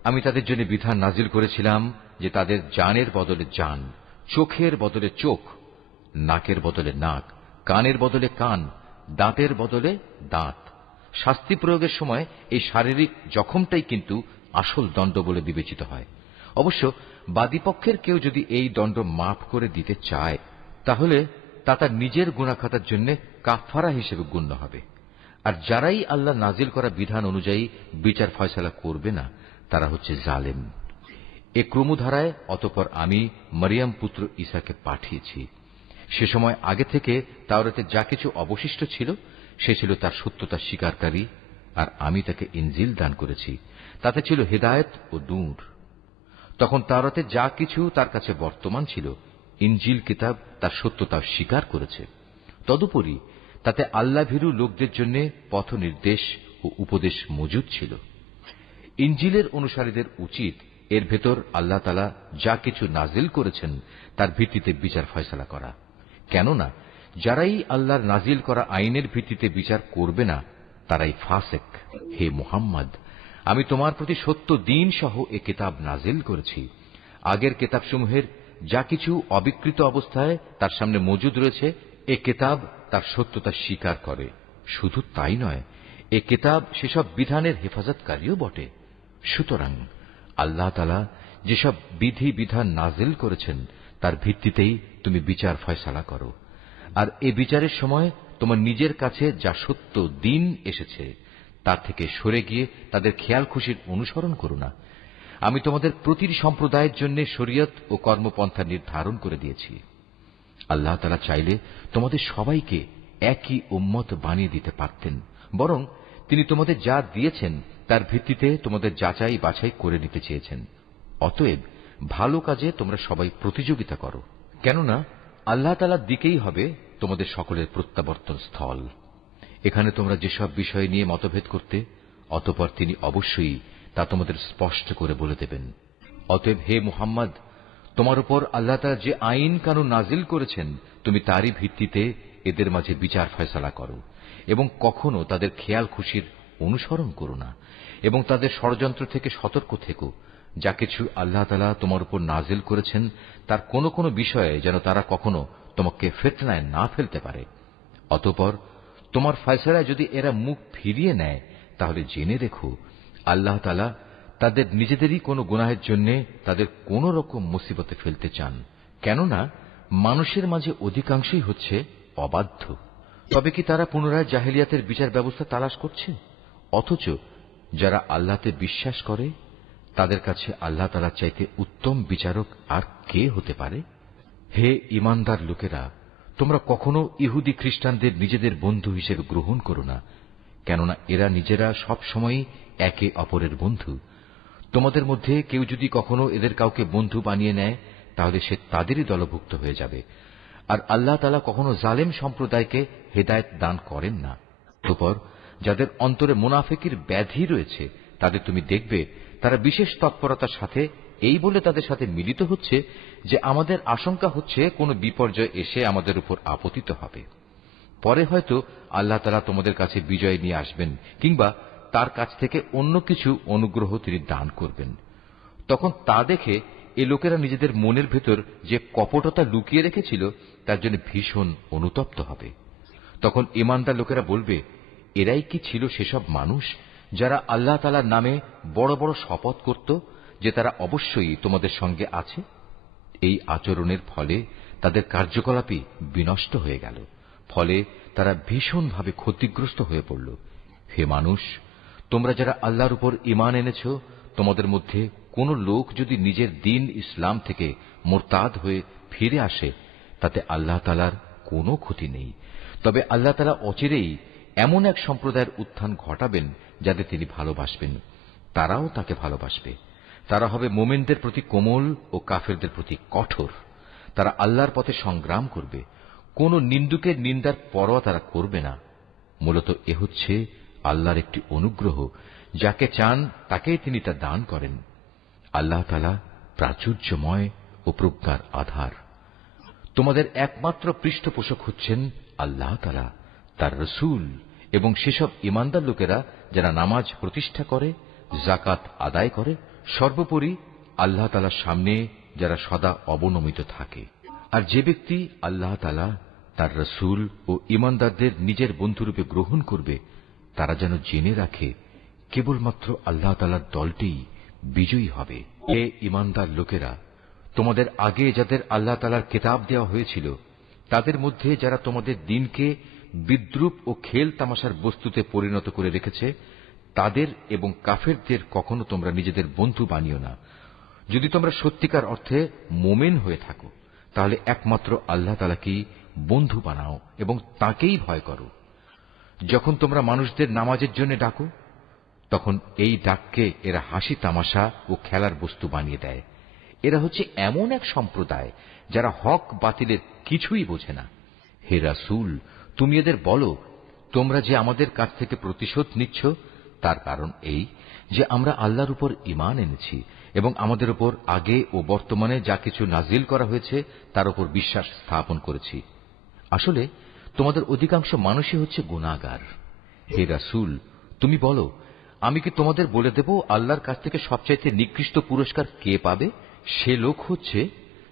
আমি তাদের জন্য বিধান নাজিল করেছিলাম যে তাদের জানের বদলে জান, চোখের বদলে চোখ, নাকের বদলে নাক, কানের বদলে কান, দাঁতের বদলে দাঁত। শাস্তি প্রয়োগের সময় এই শারীরিক জখমটাই কিন্তু আসল দণ্ড বলে বিবেচিত হয়। অবশ্য বাদীপক্ষের কেউ যদি এই দণ্ড মাফ করে দিতে চায়, তাহলে তা তার নিজের গুনাহখাতার জন্য কাফারা হিসেবে গণ্য হবে। আর যারাই আল্লাহ নাজিল করা বিধান অনুযায়ী বিচার ফয়সালা করবে না, তারা হচ্ছে জালেম। এ ক্রমধারায় অতঃপর আমি মরিয়ম পুত্র ঈসাকে পাঠিয়েছি। সে সময় আগে থেকে তাওরাতে যা কিছু অবশিষ্ট ছিল, সে ছিল তার সত্যতা স্বীকারকারী, আর আমি তাকে ইনজিল দান করেছি। তাতে ছিল হেদায়েত ও নূর। তখন তাওরাতে যা কিছু তার কাছে বর্তমান ছিল, ইনজিল কিতাব তার সত্যতা স্বীকার করেছে। তদুপরি তাতে আল্লাহভীরু লোকদের জন্য পথ নির্দেশ ও উপদেশ মজুদ ছিল। ইনজিলের অনুসারীদের উচিত এর ভেতর আল্লাহ তাআলা যা কিছু নাজিল করেছেন তার ভিত্তিতে বিচার ফয়সালা করা। কেননা যারাই আল্লাহর নাজিল করা আইনের ভিত্তিতে বিচার করবে না, তারাই ফাসেক। হে মুহাম্মদ, আমি তোমার প্রতি সত্য দ্বীন সহ এ কিতাব নাজিল করেছি। আগের কিতাবসমূহের যা কিছু অবিকৃত অবস্থায় তার সামনে মজুদ রয়েছে, এ কিতাব তার সত্যতা স্বীকার করে। শুধু তাই নয়, এ কিতাব সেসব বিধানের হেফাজতকারীও বটে। সুতরাং আল্লাহ তাআলা যেসব বিধি বিধান নাজিল করেছেন তার ভিত্তিতেই তুমি বিচার ফয়সালা করো। আর এ বিচারের সময় তোমার নিজের কাছে যা সত্য দ্বীন এসেছে তার থেকে সরে গিয়ে তাদের খেয়াল খুশির অনুসরণ করো না। আমি তোমাদের প্রতিটি সম্প্রদায়ের জন্য শরীয়ত ও কর্মপন্থা নির্ধারণ করে দিয়েছি। আল্লাহ তাআলা চাইলে তোমাদের সবাইকে একই উম্মত বানিয়ে দিতে পারতেন, বরং তিনি তোমাদের যা দিয়েছেন তার ভিত্তিতে তোমাদের যাচাই বাছাই করে নিতে চেয়েছেন। অতএব ভালো কাজে তোমরা সবাই প্রতিযোগিতা করো, কেননা আল্লাহ তাআলার দিকেই হবে তোমাদের সকলের প্রত্যাবর্তন স্থল। এখানে তোমরা যেসব বিষয় নিয়ে মতভেদ করতে, অতঃপর তিনি অবশ্যই তা তোমাদের স্পষ্ট করে বলে দেবেন। অতএব হে মুহাম্মদ, তোমার উপর আল্লাহ তাআলা যে আইন কানুন নাজিল করেছেন, তুমি তারই ভিত্তিতে এদের মাঝে বিচার ফয়সালা করো, এবং কখনো তাদের খেয়াল খুশির অনুসরণ করো না, এবং তাদের ষড়যন্ত্র থেকে সতর্ক থেকো। যা কিছু আল্লাহ তাআলা তোমার উপর নাজিল করেছেন তার কোনো কোনো বিষয়ে যেন তারা কখনো তোমাকে ফিতনায় না ফেলতে পারে। অতঃপর তোমার ফয়সালায় যদি এরা মুখ ফিরিয়ে নেয়, তাহলে জেনে রেখো আল্লাহ তাআলা তাদের নিজেদেরই কোনো গুনাহের জন্য তাদের কোন রকম মুসিবতে ফেলতে চান। কেননা মানুষের মাঝে অধিকাংশই হচ্ছে অবাধ্য। তবে কি তারা পুনরায় জাহেলিয়াতের বিচার ব্যবস্থা তালাশ করছে? অথচ যারা আল্লাহতে বিশ্বাস করে তাদের কাছে আল্লাহ তাআলার চাইতে উত্তম বিচারক আর কে হতে পারে? হে ঈমানদার লোকেরা, তোমরা কখনো ইহুদি খ্রিস্টানদের নিজেদের বন্ধু হিসেবে গ্রহণ করো না, কেননা এরা নিজেরা সব সময় একে অপরের বন্ধু। তোমাদের মধ্যে কেউ যদি কখনো এদের কাউকে বন্ধু বানিয়ে নেয়, তাহলে সে তাদেরই দলভুক্ত হয়ে যাবে। আর আল্লাহ তাআলা কখনো জালেম সম্প্রদায়কে হেদায়েত দান করেন না। অতঃপর যাদের অন্তরে মুনাফিকির ব্যাধি রয়েছে, তাদের তুমি দেখবে তারা বিশেষ তৎপরতার সাথে এই বলে তাদের সাথে মিলিত হচ্ছে যে আমাদের আশঙ্কা হচ্ছে কোনো বিপর্যয় এসে আমাদের উপর আপতিত হবে। পরে হয়তো আল্লাহ তাআলা তোমাদের কাছে বিজয় নিয়ে আসবেন, কিংবা তার কাছ থেকে অন্য কিছু অনুগ্রহ তিনি দান করবেন। তখন তা দেখে এ লোকেরা নিজেদের মনের ভেতর যে কপটতা লুকিয়ে রেখেছিল তার জন্য ভীষণ অনুতপ্ত হবে। তখন ঈমানদার লোকেরা বলবে, এরাই কি ছিল সেসব মানুষ যারা আল্লাহ তাআলার নামে বড় বড় শপথ করত যে তারা অবশ্যই তোমাদের সঙ্গে আছে? এই আচরণের ফলে তাদের কার্যকলাপই বিনষ্ট হয়ে গেল। ফলে তারা ভীষণভাবে ক্ষতিগ্রস্ত হয়ে পড়ল। হে মানুষ, তোমরা যারা আল্লাহর উপর ঈমান এনেছ, তোমাদের মধ্যে কোন লোক যদি নিজের দিন ইসলাম থেকে মোরতাদ হয়ে ফিরে আসে তাতে আল্লাহ তাআলার কোনো ক্ষতি নেই। তবে আল্লাহ তাআলা অচিরেই এমন এক সম্প্রদায়ের উত্থান ঘটাবেন যাদের তিনি ভালোবাসবেন, তারাও তাকে ভালোবাসবে। তারা হবে মুমিনদের প্রতি কোমল ও কাফেরদের প্রতি কঠোর। তারা আল্লাহর পথে সংগ্রাম করবে, কোন নিন্দুকের নিন্দার পরোয়া তারা করবে না। মূলত এ হচ্ছে আল্লাহর একটি অনুগ্রহ, যাকে চান তাকেই তিনি তা দান করেন। আল্লাহ তাআলা প্রাচুর্যময় ও প্রজ্ঞার আধার। তোমাদের একমাত্র পৃষ্ঠপোষক হচ্ছেন আল্লাহ তাআলা, তার রাসূল এবং সেসব ঈমানদার লোকেরা যারা নামাজ প্রতিষ্ঠা করে, যাকাত আদায় করে, সর্বোপরি আল্লাহ তাআলার সামনে যারা সদা অবনমিত থাকে। আর যে ব্যক্তি আল্লাহ তাআলা, তার রাসূল ও ঈমানদারদের নিজের বন্ধুরূপে গ্রহণ করবে, তারা যেন জেনে রাখে কেবলমাত্র আল্লাহ তাআলার দলটিই বিজয়ী হবে। হে ঈমানদার লোকেরা, তোমাদের আগে যাদের আল্লাহ তাআলার কিতাব দেওয়া হয়েছিল তাদের মধ্যে যারা তোমাদের দিনকে বিদ্রূপ ও খেল তামাশার বস্তুতে পরিণত করে রেখেছে, তাদের এবং কাফেরদের কখনো তোমরা নিজেদের বন্ধু বানিও না। যদি তোমরা সত্যিকার অর্থে মোমেন হয়ে থাকো তাহলে একমাত্র আল্লাহ তাআলাকেই বন্ধু বানাও এবং তাঁকেই ভয় করো। যখন তোমরা মানুষদের নামাজের জন্য ডাকো তখন এই ডাককে এরা হাসি তামাশা ও খেলার বস্তু বানিয়ে দেয়। এরা হচ্ছে এমন এক সম্প্রদায় যারা হক বাতিলের কিছুই বোঝে না। হে রাসূল, তুমি এদের বলো, তোমরা যে আমাদের কাছ থেকে প্রতিশোধ নিচ্ছ তার কারণ এই যে আমরা আল্লাহর উপর ঈমান এনেছি এবং আমাদের উপর আগে ও বর্তমানে যা কিছু নাজিল করা হয়েছে তার উপর বিশ্বাস স্থাপন করেছি। আসলে তোমাদের অধিকাংশ মানুষই হচ্ছে গুনাহগার। হে রাসূল, তুমি বলো, আমি কি তোমাদের বলে দেব আল্লাহর কাছ থেকে সবচাইতে নিকৃষ্ট পুরস্কার কে পাবে? সে লোক হচ্ছে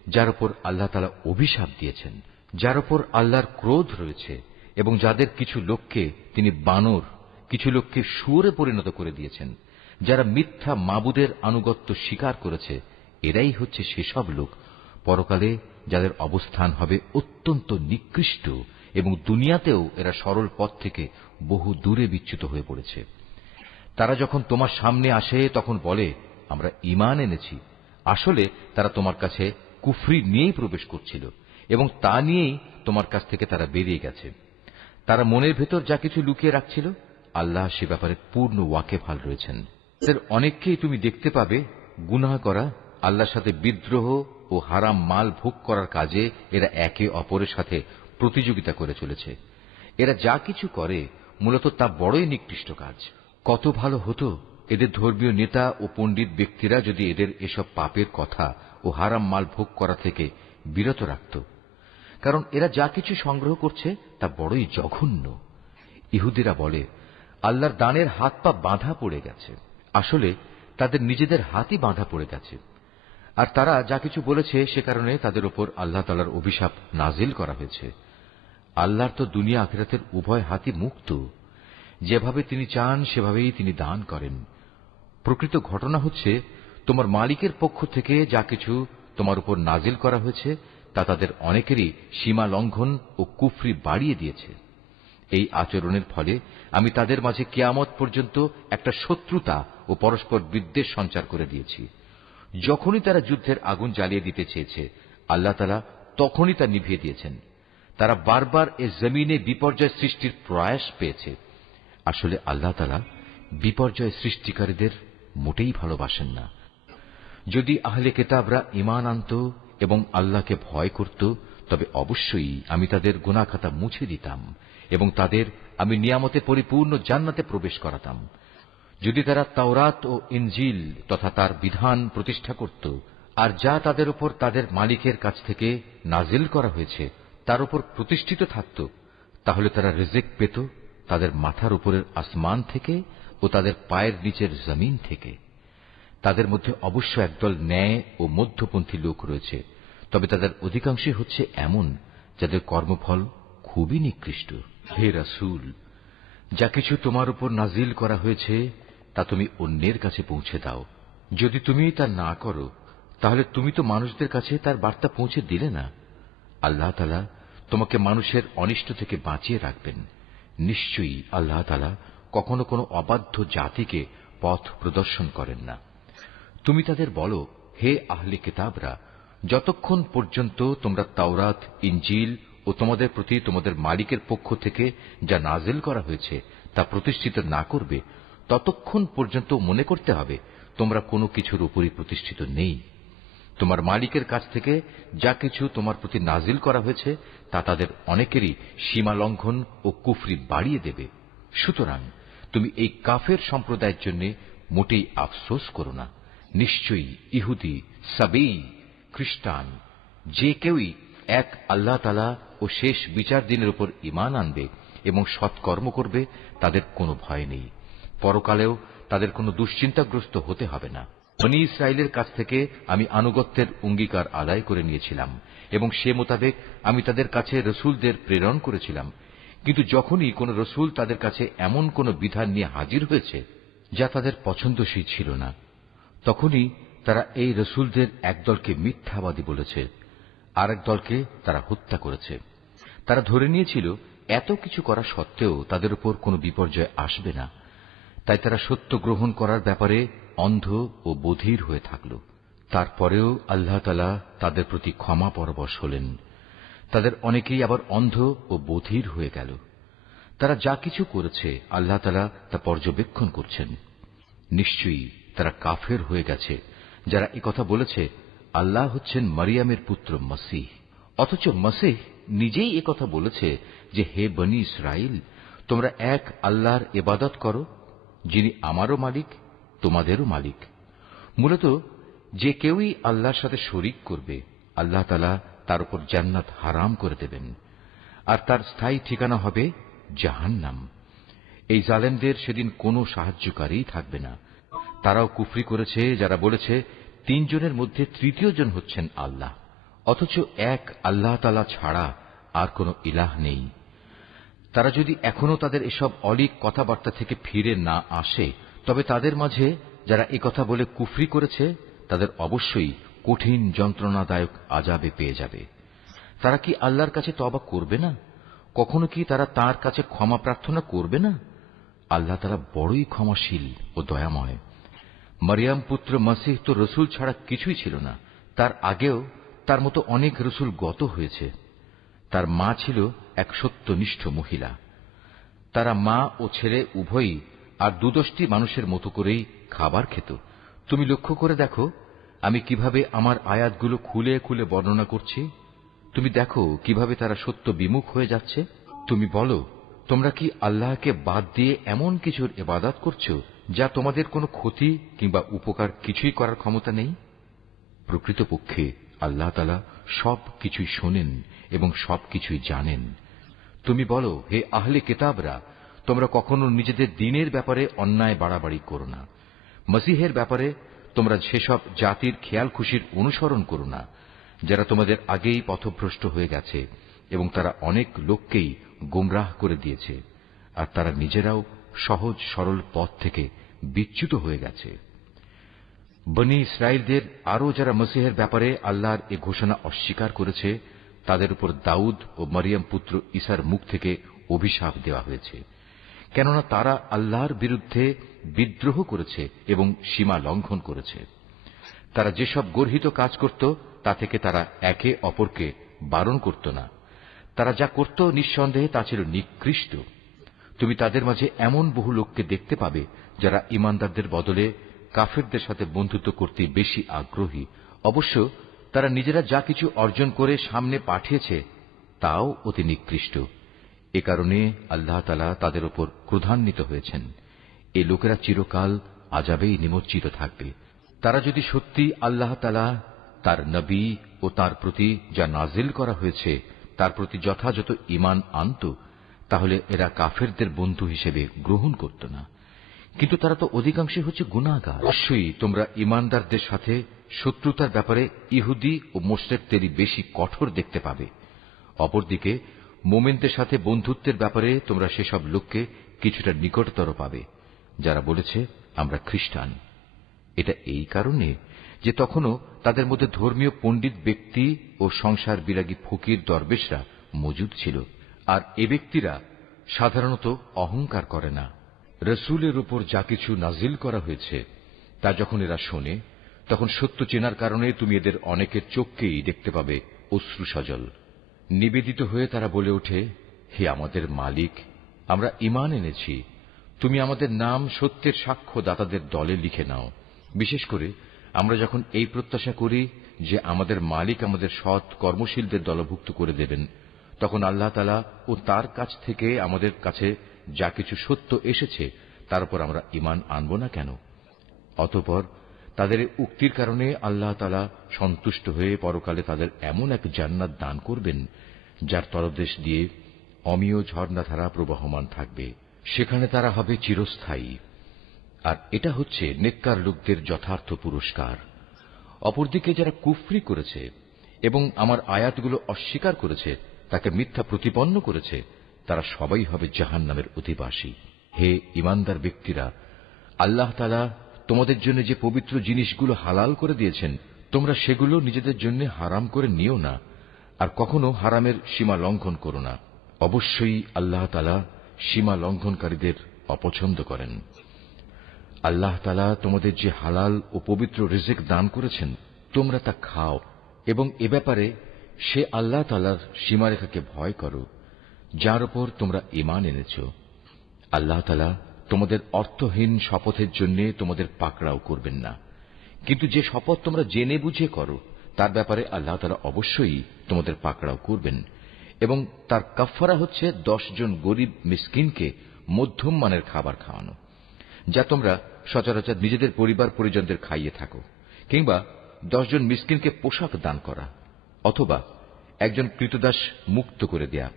যার উপর আল্লাহ তাআলা অভিশাপ দিয়েছেন, যার উপর আল্লাহর ক্রোধ রয়েছে এবং যাদের কিছু লোককে তিনি বানর, কিছু লোককে শুয়োরে পরিণত করে দিয়েছেন, যারা মিথ্যা মাবুদের আনুগত্য স্বীকার করেছে। এরাই হচ্ছে সেসব লোক পরকালে যাদের অবস্থান হবে অত্যন্ত নিকৃষ্ট এবং দুনিয়াতেও এরা সরল পথ থেকে বহু দূরে বিচ্যুত হয়ে পড়েছে। তারা যখন তোমার সামনে আসে তখন বলে, আমরা ঈমান এনেছি। আসলে তারা তোমার কাছে কুফরি নিয়েই প্রবেশ করছিল এবং তা নিয়েই তোমার কাছ থেকে তারা বেরিয়ে গেছে। তারা মনের ভেতর যা কিছু লুকিয়ে রাখছিল আল্লাহ সে ব্যাপারে পূর্ণ ওয়াকেফাল রয়েছেন। এদের অনেককেই তুমি দেখতে পাবে গুনাহ করা, আল্লাহর সাথে বিদ্রোহ ও হারাম মাল ভোগ করার কাজে এরা একে অপরের সাথে প্রতিযোগিতা করে চলেছে। এরা যা কিছু করে মূলত তা বড়ই নিকৃষ্ট কাজ। কত ভালো হতো এদের ধর্মীয় নেতা ও পণ্ডিত ব্যক্তিরা যদি এদের এসব পাপের কথা ও হারাম মাল ভোগ করা থেকে বিরত রাখত, কারণ এরা যা কিছু সংগ্রহ করছে তা বড়ই জঘন্য। ইহুদিরা বলে আল্লাহর দানের হাত পা বাঁধা পড়ে গেছে। আসলে তাদের নিজেদের হাতই বাঁধা পড়ে গেছে। আর তারা যা কিছু বলেছে সে কারণে তাদের উপর আল্লাহ তাআলার অভিশাপ নাজিল করা হয়েছে। আল্লাহর তো দুনিয়া আখিরাতের উভয় হাতই মুক্ত। যেভাবে তিনি চান সেভাবেই তিনি দান করেন। প্রকৃত ঘটনা হচ্ছে তোমার মালিকের পক্ষ থেকে যা কিছু তোমার উপর নাজিল করা হয়েছে তা তাদের অনেকেরই সীমা লঙ্ঘন ও কুফরি বাড়িয়ে দিয়েছে। এই আচরণের ফলে আমি তাদের মাঝে কিয়ামত পর্যন্ত একটা শত্রুতা ও পরস্পর বিদ্বেষ সঞ্চার করে দিয়েছি। যখনই তারা যুদ্ধের আগুন জ্বালিয়ে দিতে চেয়েছে আল্লাহ তাআলা তখনই তা নিভিয়ে দিয়েছেন। তারা বারবার এ জমিনে বিপর্যয় সৃষ্টির প্রয়াস পেয়েছে। আসলে আল্লাহ তাআলা বিপর্যয় সৃষ্টিকারীদের মোটেই ভালোবাসেন না। যদি আহলে কিতাবরা ঈমান আনত এবং আল্লাহকে ভয় করত তবে অবশ্যই আমি তাদের গুনাহ খাতা মুছে দিতাম এবং তাদের আমি নিয়ামতে পরিপূর্ণ জান্নাতে প্রবেশ করাতাম। যদি তারা তাওরাত ও ইনজিল তথা তার বিধান প্রতিষ্ঠা করত আর যা তাদের উপর তাদের মালিকের কাছ থেকে নাজিল করা হয়েছে তার উপর প্রতিষ্ঠিত থাকত, তাহলে তারা রিজিক পেত তাদের মাথার উপরের আসমান থেকে ও তাদের পায়ের নিচের জমিন থেকে। তাদের মধ্যে অবশ্য একদল ন্যায় ও মধ্যপন্থী লোক রয়েছে, তবে তাদের অধিকাংশই হচ্ছে এমন যাদের কর্মফল খুবই নিকৃষ্ট। হে রাসূল, যা কিছু তোমার উপর নাজিল করা হয়েছে তা তুমি অন্যের কাছে পৌঁছে দাও। যদি তুমি তা না করো তাহলে তুমি তো মানুষদের কাছে তার বার্তা পৌঁছে দিলে না। আল্লাহ তাআলা তোমাকে মানুষের অনিষ্ট থেকে বাঁচিয়ে রাখবেন। নিশ্চয়ই আল্লাহ তাআলা কখনো কোনো অবাধ্য জাতিকে পথ প্রদর্শন করেন না। তুমি তাদের বলো, হে আহলে কিতাবরা, যতক্ষণ পর্যন্ত তোমরা তাওরাত, ইনজিল ও তোমাদের প্রতি তোমাদের মালিকের পক্ষ থেকে যা নাজিল করা হয়েছে তা প্রতিষ্ঠিত না করবে, ততক্ষণ পর্যন্ত মনে করতে হবে তোমরা কোনো কিছুর উপরই প্রতিষ্ঠিত নেই। তোমার মালিকের কাছ থেকে যা কিছু তোমার প্রতি নাজিল করা হয়েছে তা তাদের অনেকেরই সীমা লঙ্ঘন ও কুফরি বাড়িয়ে দেবে। সুতরাং তুমি এই কাফের সম্প্রদায়ের জন্য মোটেই আফসোস করো না। নিশ্চয়ই ইহুদি, সাবেই, খ্রিস্টান যে কেউই এক আল্লাহ তাআলা ও শেষ বিচার দিনের উপর ঈমান আনবে এবং সৎকর্ম করবে, তাদের কোনো ভয় নেই। পরকালেও তাদের কোনো দুশ্চিন্তাগ্রস্ত হতে হবে না। বনী ইসরায়েলের কাছ থেকে আমি আনুগত্যের অঙ্গীকার আদায় করে নিয়েছিলাম এবং সে মোতাবেক আমি তাদের কাছে রসুলদের প্রেরণ করেছিলাম। কিন্তু যখনই কোন রসুল তাদের কাছে এমন কোন বিধান নিয়ে হাজির হয়েছে যা তাদের পছন্দসই ছিল না, তখনই তারা এই রসুলদের একদলকে মিথ্যাবাদী বলেছে, আরেক দলকে তারা হত্যা করেছে। তারা ধরে নিয়েছিল এত কিছু করা সত্ত্বেও তাদের উপর কোনো বিপর্যয় আসবে না, তাই তারা সত্য গ্রহণ করার ব্যাপারে অন্ধ ও বধির হয়ে থাকল। তারপরেও আল্লাহ তাআলা তাদের প্রতি ক্ষমা পরবশ হলেন। তাদের অনেকেই আবার অন্ধ ও বধির হয়ে গেল। তারা যা কিছু করেছে আল্লাহ তাআলা তা পর্যবেক্ষণ করছেন। নিশ্চয়ই তারা কাফের হয়ে গেছে যারা একথা বলেছে আল্লাহ হচ্ছেন মারিয়ামের পুত্র মসীহ, অথচ মসীহ নিজেই একথা বলেছে যে, হে বনী ইসরাইল, তোমরা এক আল্লাহর ইবাদত করো, যিনি আমারও মালিক, তোমাদেরও মালিক। মূলত যে কেউই আল্লাহর সাথে শরীক করবে, আল্লাহ তাআলা তার উপর জান্নাত হারাম করে দেবেন, আর তার স্থায়ী ঠিকানা হবে জাহান্নাম। এই জালেমদের সেদিন কোনো সাহায্যকারী থাকবে না। তারাও কুফরি করেছে যারা বলেছে তিনজনের মধ্যে তৃতীয় জন হচ্ছেন আল্লাহ, অথচ এক আল্লাহ তাআলা ছাড়া আর কোন ইলাহ নেই। তারা যদি এখনো তাদের এসব অলীক কথাবার্তা থেকে ফিরে না আসে, তবে তাদের মাঝে যারা একথা বলে কুফরি করেছে তাদের অবশ্যই কঠিন যন্ত্রণাদায়ক আযাবে পেয়ে যাবে। তারা কি আল্লাহর কাছে তওবা করবে না? কখনো কি তারা তাঁর কাছে ক্ষমা প্রার্থনা করবে না? আল্লাহ তাআলা বড়ই ক্ষমাশীল ও দয়াময়। মারিয়াম পুত্র মসীহ তো রসুল ছাড়া কিছুই ছিল না। তার আগেও তার মতো অনেক রসুল গত হয়েছে। তার মা ছিল এক সত্যনিষ্ঠ মহিলা। তারা মা ও ছেলে উভয়ই আর দুদষ্টি মানুষের মতো করেই খাবার খেত। তুমি লক্ষ্য করে দেখো আমি কিভাবে আমার আয়াতগুলো খুলে খুলে বর্ণনা করছি। তুমি দেখো কিভাবে তারা সত্য বিমুখ হয়ে যাচ্ছে। তুমি বলো, তোমরা কি আল্লাহকে বাদ দিয়ে এমন কিছুর ইবাদত করছো যা তোমাদের কোনো ক্ষতি কিংবা উপকার কিছুই করার ক্ষমতা নেই? প্রকৃতপক্ষে আল্লাহ তাআলা সব কিছুই শোনেন এবং সবকিছুই জানেন। তুমি বলো, হে আহলে কিতাবরা, তোমরা কখনো নিজেদের দ্বীনের ব্যাপারে অন্যায় বাড়াবাড়ি করো না। মসীহের ব্যাপারে তোমরা সেসব জাতির খেয়াল খুশির অনুসরণ করো না যারা তোমাদের আগেই পথভ্রষ্ট হয়ে গেছে এবং তারা অনেক লোককেই গোমরাহ করে দিয়েছে, আর তারা নিজেরাও সহজ সরল পথ থেকে বিচ্যুত হয়ে গেছে। বনী ইসরায়েলদের আরও যারা মসীহের ব্যাপারে আল্লাহর এ ঘোষণা অস্বীকার করেছে, তাদের উপর দাউদ ও মরিয়ম পুত্র ঈসার মুখ থেকে অভিশাপ দেওয়া হয়েছে, কেননা তারা আল্লাহর বিরুদ্ধে বিদ্রোহ করেছে এবং সীমা লঙ্ঘন করেছে। তারা যেসব গর্হিত কাজ করত তা থেকে তারা একে অপরকে বারণ করত না। তারা যা করত নিঃসন্দেহে তা ছিল নিকৃষ্ট। তুমি তাদের মাঝে এমন বহু লোককে দেখতে পাবে যারা ঈমানদারদের বদলে কাফেরদের সাথে বন্ধুত্ব করতে বেশি আগ্রহী। অবশ্য তারা নিজেরা যা কিছু অর্জন করে সামনে পাঠিয়েছে তাও অতি নিকৃষ্ট। এ কারণে আল্লাহ তাআলা তাদের উপর ক্রোধান্বিত হয়েছেন। এ লোকেরা চিরকাল আযাবেই নিমজ্জিত থাকবে। তারা যদি সত্যি আল্লাহ তাআলা, তার নবী ও তার প্রতি যা নাজিল করা হয়েছে তার প্রতি যথাযথ ঈমান আনত, তাহলে এরা কাফেরদের বন্ধু হিসেবে গ্রহণ করত না। কিন্তু তারা তো অধিকাংশই হচ্ছে গুনাহগার। অবশ্যই তোমরা ঈমানদারদের সাথে শত্রুতার ব্যাপারে ইহুদি ও মুশরিকদেরই বেশি কঠোর দেখতে পাবে। অপরদিকে মুমিনদের সাথে বন্ধুত্বের ব্যাপারে তোমরা সেসব লোককে কিছুটা নিকটতর পাবে যারা বলেছে আমরা খ্রিস্টান। এটা এই কারণে যে তখনও তাদের মধ্যে ধর্মীয় পণ্ডিত ব্যক্তি ও সংসার বিরাগী ফকির দরবেশরা মজুদ ছিল, আর এ ব্যক্তিরা সাধারণত অহংকার করে না। রসুলের উপর যা কিছু নাজিল করা হয়েছে তা যখন এরা শোনে তখন সত্য চেনার কারণে তুমি এদের অনেকের চোখকেই দেখতে পাবে অশ্রু সজল। নিবেদিত হয়ে তারা বলে ওঠে, হে আমাদের মালিক, আমরা ঈমান এনেছি, তুমি আমাদের নাম সত্যের সাক্ষ্যদাতাদের দলে লিখে নাও। বিশেষ করে আমরা যখন এই প্রত্যাশা করি যে আমাদের মালিক আমাদের সৎ কর্মশীলদের দলভুক্ত করে দেবেন, তখন আল্লাহ তাআলা ও তার কাছ থেকে আমাদের কাছে যা কিছু সত্য এসেছে তার উপর আমরা ঈমান আনব না কেন? অতঃপর তাদের উক্তির কারণে আল্লাহ তাআলা সন্তুষ্ট হয়ে পরকালে তাদের এমন এক জান্নাত দান করবেন যার তলদেশ দিয়ে অমিয় ঝর্ণাধারা প্রবহমান থাকবে, সেখানে তারা হবে চিরস্থায়ী। আর এটা হচ্ছে নেককার লোকদের যথার্থ পুরস্কার। অপরদিকে যারা কুফরি করেছে এবং আমার আয়াতগুলো অস্বীকার করেছে, তাকে মিথ্যা প্রতিপন্ন করেছে, তারা সবাই হবে জাহান্নামের অধিবাসী। হে ঈমানদার ব্যক্তিরা, আল্লাহ তাআলা তোমাদের জন্য যে পবিত্র জিনিসগুলো হালাল করে দিয়েছেন, তোমরা সেগুলো নিজেদের জন্য হারাম করে নিও না, আর কখনো হারামের সীমা লঙ্ঘন করো না। অবশ্যই আল্লাহ তাআলা সীমা লঙ্ঘনকারীদের অপছন্দ করেন। আল্লাহ তাআলা তোমাদের যে হালাল ও পবিত্র রিজিক দান করেছেন, তোমরা তা খাও এবং এ ব্যাপারে সে আল্লাহ তাআলার সীমারেখাকে ভয় করো যার উপর তোমরা ঈমান এনেছ। আল্লাহ তাআলা তোমাদের অর্থহীন শপথের জন্য তোমাদের পাকড়াও করবেন না, কিন্তু যে শপথ তোমরা জেনে বুঝে করো তার ব্যাপারে আল্লাহ তাআলা অবশ্যই তোমাদের পাকড়াও করবেন। এবং তার কাফফারা হচ্ছে 10 জন গরিব মিসকিনকে মধ্যম মানের খাবার খাওয়ানো, যা তোমরা সচরাচর নিজেদের পরিবার পরিজনদের খাইয়ে থাকো, কিংবা 10 জন মিসকিনকে পোশাক দান করা, অথবা একজন ক্রীতদাস মুক্ত করে দেয়া।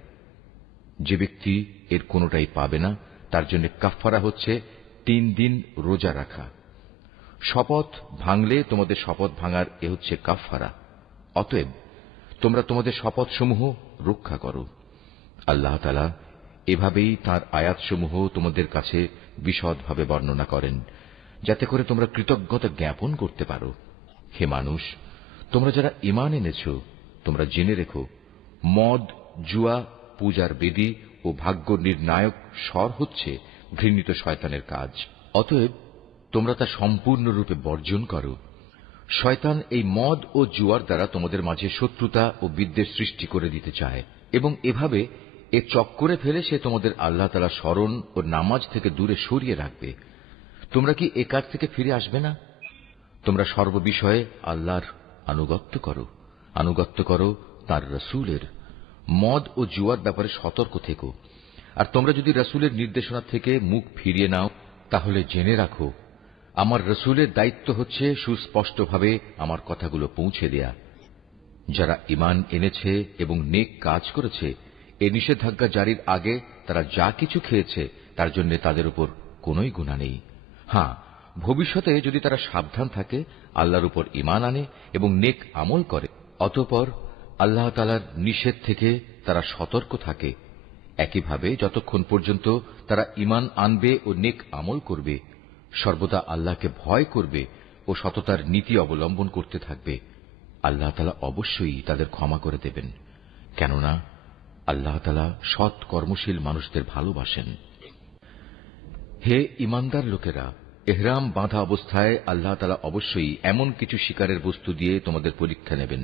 যে ব্যক্তি এর কোনোটাই পাবে না তার জন্য কাফফারা হচ্ছে 3 দিন রোজা রাখা। শপথ ভাঙলে তোমাদের শপথ ভাঙার এ হচ্ছে কাফফারা। অতএব তোমরা তোমাদের শপথসমূহ রক্ষা করো। আল্লাহ তাআলা এভাবেই তাঁর আয়াতসমূহ তোমাদের কাছে বিশদভাবে বর্ণনা করেন, যাতে করে তোমরা কৃতজ্ঞতা জ্ঞাপন করতে পারো। হে মানুষ, তোমরা যারা ঈমান এনেছ, তোমরা জেনে রেখো, মদ, জুয়া, পূজার বেদী ও ভাগ্য নির্ণায়ক স্বর হচ্ছে ঘৃণিত শয়তানের কাজ। অতএব তোমরা তা সম্পূর্ণরূপে বর্জন করো। শয়তান এই মদ ও জুয়ার দ্বারা তোমাদের মাঝে শত্রুতা ও বিদ্বেষ সৃষ্টি করে দিতে চায়, এবং এভাবে এ চক্করে ফেলে সে তোমাদের আল্লাহ তাআলা স্মরণ ও নামাজ থেকে দূরে সরিয়ে রাখবে। তোমরা কি এ কাজ থেকে ফিরে আসবে না? তোমরা সর্ববিষয়ে আল্লাহর আনুগত্য করো তার রসুলের। মদ ও জুয়ার ব্যাপারে সতর্ক থেকো। আর তোমরা যদি রসুলের নির্দেশনা থেকে মুখ ফিরিয়ে নাও, তাহলে জেনে রাখো, আমার রসুলের দায়িত্ব হচ্ছে সুস্পষ্টভাবে আমার কথাগুলো পৌঁছে দেয়া। যারা ঈমান এনেছে এবং নেক কাজ করেছে, এ নিষেধাজ্ঞা জারির আগে তারা যা কিছু খেয়েছে তার জন্য তাদের উপর কোনই গুনাহ নেই। হ্যাঁ, ভবিষ্যতে যদি তারা সাবধান থাকে, আল্লাহর উপর ঈমান আনে এবং নেক আমল করে, অতঃপর আল্লাহ তাআলার নিষেধ থেকে তারা সতর্ক থাকে, একইভাবে যতক্ষণ পর্যন্ত তারা ঈমান আনবে ও নেক আমল করবে, সর্বদা আল্লাহকে ভয় করবে ও সততার নীতি অবলম্বন করতে থাকবে, আল্লাহ তাআলা অবশ্যই তাদের ক্ষমা করে দেবেন, কেননা আল্লাহ তাআলা সৎ কর্মশীল মানুষদের ভালোবাসেন। হে ঈমানদার লোকেরা, ইহরাম বাঁধা অবস্থায় আল্লাহ তাআলা অবশ্যই এমন কিছু শিকারের বস্তু দিয়ে তোমাদের পরীক্ষা নেবেন,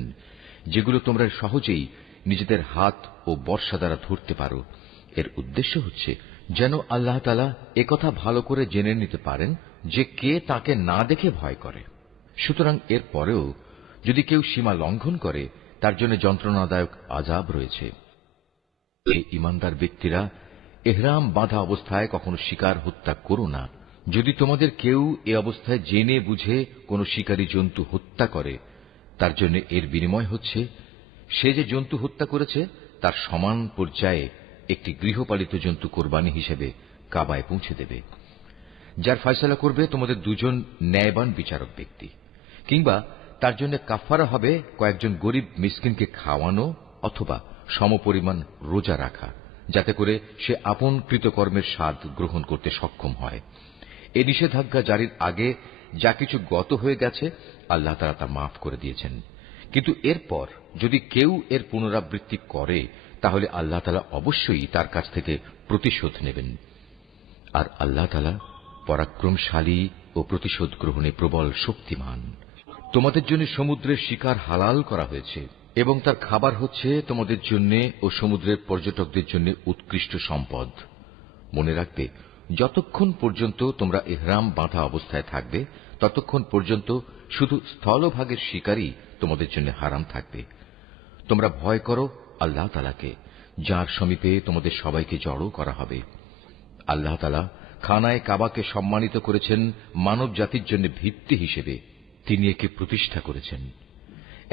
যেগুলো তোমরা সহজেই নিজেদের হাত ও বর্শা দ্বারা ধরতে পারো। এর উদ্দেশ্য হচ্ছে যেন আল্লাহ তাআলা একথা ভালো করে জেনে নিতে পারেন যে কে তাকে না দেখে ভয় করে। সুতরাং এর পরেও যদি কেউ সীমা লঙ্ঘন করে, তার জন্য যন্ত্রণাদায়ক আযাব রয়েছে। হে ঈমানদার ব্যক্তিরা, ইহরাম বাঁধা অবস্থায় কখনো শিকার হত্যা করো না। যদি তোমাদের কেউ এ অবস্থায় জেনে বুঝে কোন শিকারী জন্তু হত্যা করে, তার জন্য এর বিনিময় হচ্ছে সে যে জন্তু হত্যা করেছে তার সমান পর্যায়ে একটি গৃহপালিত জন্তু কোরবানি হিসেবে কাবায় পৌঁছে দেবে, যার ফয়সালা করবে তোমাদের দুজন ন্যায়বান বিচারক ব্যক্তি। কিংবা তার জন্য কাফফারা হবে কয়েকজন গরিব মিসকিনকে খাওয়ানো অথবা সমপরিমাণ রোজা রাখা, যাতে করে সে আপন কৃতকর্মের স্বাদ গ্রহণ করতে সক্ষম হয়। এ নিষেধাজ্ঞা জারির আগে যা কিছু গত হয়ে গেছে আল্লাহ তাআলা তা মাফ করে দিয়েছেন, কিন্তু এরপর যদি কেউ এর পুনরাবৃত্তি করে, তাহলে আল্লাহ তাআলা অবশ্যই তার কাছ থেকে প্রতিশোধ নেবেন। আর আল্লাহ তাআলা পরাক্রমশালী ও প্রতিশোধ গ্রহণে প্রবল শক্তিমান। তোমাদের জন্য সমুদ্রের শিকার হালাল করা হয়েছে এবং তার খাবার হচ্ছে তোমাদের জন্য ও সমুদ্রের পর্যটকদের জন্য উৎকৃষ্ট সম্পদ। মনে রাখবে, যতক্ষণ পর্যন্ত তোমরা ইহরাম বাঁধা অবস্থায় থাকবে ততক্ষণ পর্যন্ত শুধু স্থলভাগের শিকারই তোমাদের জন্য হারাম থাকবে। তোমরা ভয় করো আল্লাহ তাআলাকে, যার সমীপে তোমাদের সবাইকে জড়ো করা হবে। আল্লাহ তাআলা খানায়ে কাবাকে সম্মানিত করেছেন মানব জাতির জন্য ভিত্তি হিসেবে। তিনি একে প্রতিষ্ঠা করেছেন।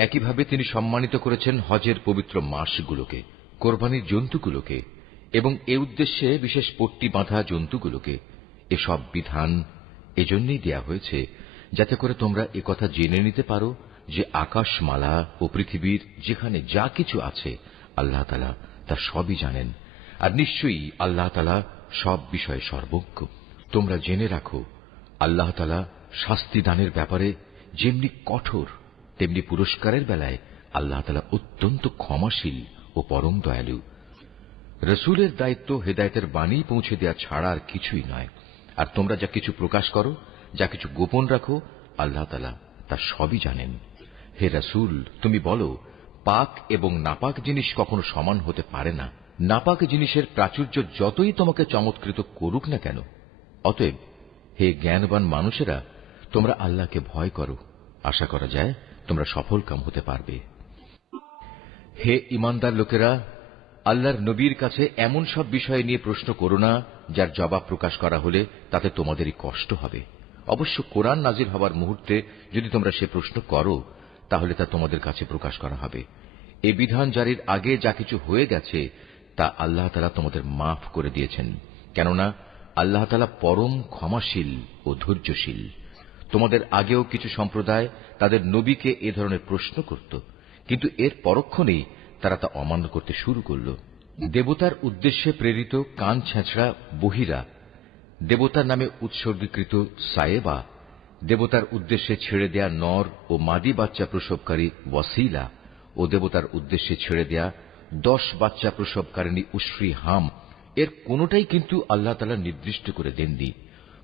একইভাবে তিনি সম্মানিত করেছেন হজের পবিত্র মাসগুলোকে, কোরবানির জন্তুগুলোকে এবং এ উদ্দেশ্যে বিশেষ পট্টি বাঁধা জন্তুগুলোকে। এসব বিধান এজন্যই দেয়া হয়েছে যাতে করে তোমরা একথা জেনে নিতে পারো যে আকাশমালা ও পৃথিবীর যেখানে যা কিছু আছে আল্লাহ তাআলা তা সবই জানেন, আর নিশ্চয়ই আল্লাহ তাআলা সব বিষয়ে সর্বজ্ঞ। তোমরা জেনে রাখো, আল্লাহ তাআলা শাস্তি দানের ব্যাপারে যেমনি কঠোর, তেমনি পুরস্কারের বেলায় আল্লাহ তাআলা অত্যন্ত ক্ষমাশীল ও পরম দয়ালু। রসুলের দায়িত্ব হেদায়েতের বাণী পৌঁছে দেওয়া ছাড়া আর কিছুই নয়। আর তোমরা যা কিছু প্রকাশ করো, যা কিছু গোপন রাখো, আল্লাহ তাআলা তা সবই জানেন। হে রসুল, তুমি বলো, পাক এবং নাপাক জিনিস কখনো সমান হতে পারে না। নাপাক জিনিসের প্রাচুর্য যতই তোমাকে চমৎকৃত করুক না কেন। অতএব হে জ্ঞানবান মানুষেরা, তোমরা আল্লাহকে ভয় করো। আশা করা যায় তোমরা সফলকাম হতে পারবে। হে ঈমানদার লোকেরা, আল্লাহর নবীর কাছে এমন সব বিষয় নিয়ে প্রশ্ন করো না যার জবাব প্রকাশ করা হলে তাতে তোমাদেরই কষ্ট হবে। অবশ্য কোরআন নাজিল হবার মুহূর্তে যদি তোমরা সে প্রশ্ন করো তাহলে তা তোমাদের কাছে প্রকাশ করা হবে। এই বিধান জারির আগে যা কিছু হয়ে গেছে তা আল্লাহ তাআলা তোমাদের মাফ করে দিয়েছেন, কেননা আল্লাহ তাআলা পরম ক্ষমাশীল ও ধৈর্যশীল। তোমাদের আগেও কিছু সম্প্রদায় তাদের নবীকে এ ধরনের প্রশ্ন করত, কিন্তু এর পরক্ষণেই তারা তা অমান্য করতে শুরু করল। দেবতার উদ্দেশ্যে প্রেরিত কান ছেঁচড়া বহিরা, দেবতার নামে উৎসর্গীকৃত সায়েবা, দেবতার উদ্দেশ্যে ছেড়ে দেয়া নর ও মাদি বাচ্চা প্রসবকারী ওয়াসিলা ও দেবতার উদ্দেশ্যে ছেড়ে দেয়া 10 বাচ্চা প্রসবকারিণী উশরি হাম, এর কোনটাই কিন্তু আল্লাহ তাআলা নির্দিষ্ট করে দেননি,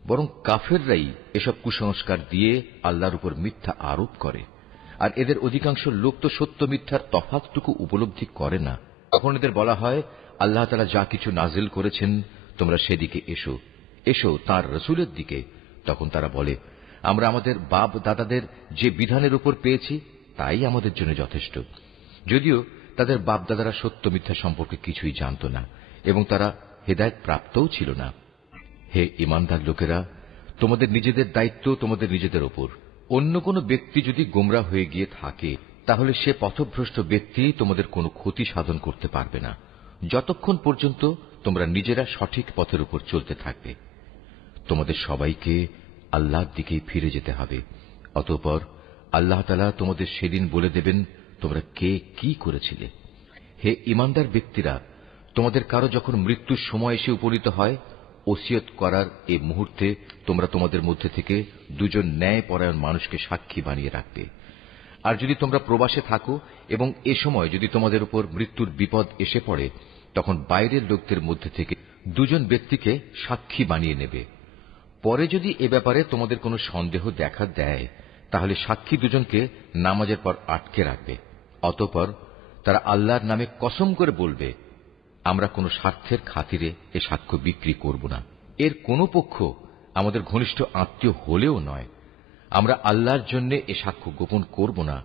বরং কাফেররাই এসব কুসংস্কার দিয়ে আল্লাহর উপর মিথ্যা আরোপ করে। আর এদের অধিকাংশ লোক তো সত্য মিথ্যার তফাৎটুকু উপলব্ধি করে না। তখন এদের বলা হয়, আল্লাহ তাআলা যা কিছু নাজিল করেছেন তোমরা সেদিকে এসো, এসো তাঁর রসুলের দিকে। তখন তারা বলে, আমরা আমাদের বাপ দাদাদের যে বিধানের উপর পেয়েছি তাই আমাদের জন্য যথেষ্ট। যদিও তাদের বাপ দাদারা সত্য মিথ্যা সম্পর্কে কিছুই জানত না এবং তারা হেদায়েত প্রাপ্তও ছিল না। হে ঈমানদার লোকেরা, তোমাদের নিজেদের দায়িত্ব তোমাদের নিজেদের ওপর। অন্য কোনো ব্যক্তি যদি গোমরা হয়ে গিয়ে থাকে তাহলে সে পথভ্রষ্ট ব্যক্তি তোমাদের কোনো ক্ষতি সাধন করতে পারবে না, যতক্ষণ পর্যন্ত তোমরা নিজেরা সঠিক পথের উপর চলতে থাকবে। তোমাদের সবাইকে আল্লাহর দিকেই ফিরে যেতে হবে। অতঃপর আল্লাহ তাআলা তোমাদের সেদিন বলে দেবেন তোমরা কে কি করেছিলে। হে ঈমানদার ব্যক্তিরা, তোমাদের কারো যখন মৃত্যুর সময় এসে উপনীত হয়, ওসিয়ত করার এ মুহূর্তে তোমরা তোমাদের মধ্যে থেকে 2 জন ন্যায়পরায়ণ মানুষকে সাক্ষী বানিয়ে রাখবে। আর যদি তোমরা প্রবাসে থাকো এবং এ সময় যদি তোমাদের উপর মৃত্যুর বিপদ এসে পড়ে, তখন বাইরের লোকদের মধ্যে থেকে 2 জন ব্যক্তিকে সাক্ষী বানিয়ে নেবে। পরে যদি এ ব্যাপারে তোমাদের কোনো সন্দেহ দেখা দেয় তাহলে সাক্ষী 2 জনকে নামাজের পর আটকে রাখবে। অতঃপর তারা আল্লাহর নামে কসম করে বলবে, আমরা কোনো স্বার্থের খাতিরে এ সাক্ষ্য বিক্রি করব না। এর কোনো পক্ষ আমাদের ঘনিষ্ঠ আত্মীয় হলেও নয়। আমরা আল্লাহর জন্য এ সাক্ষ্য গোপন করব না।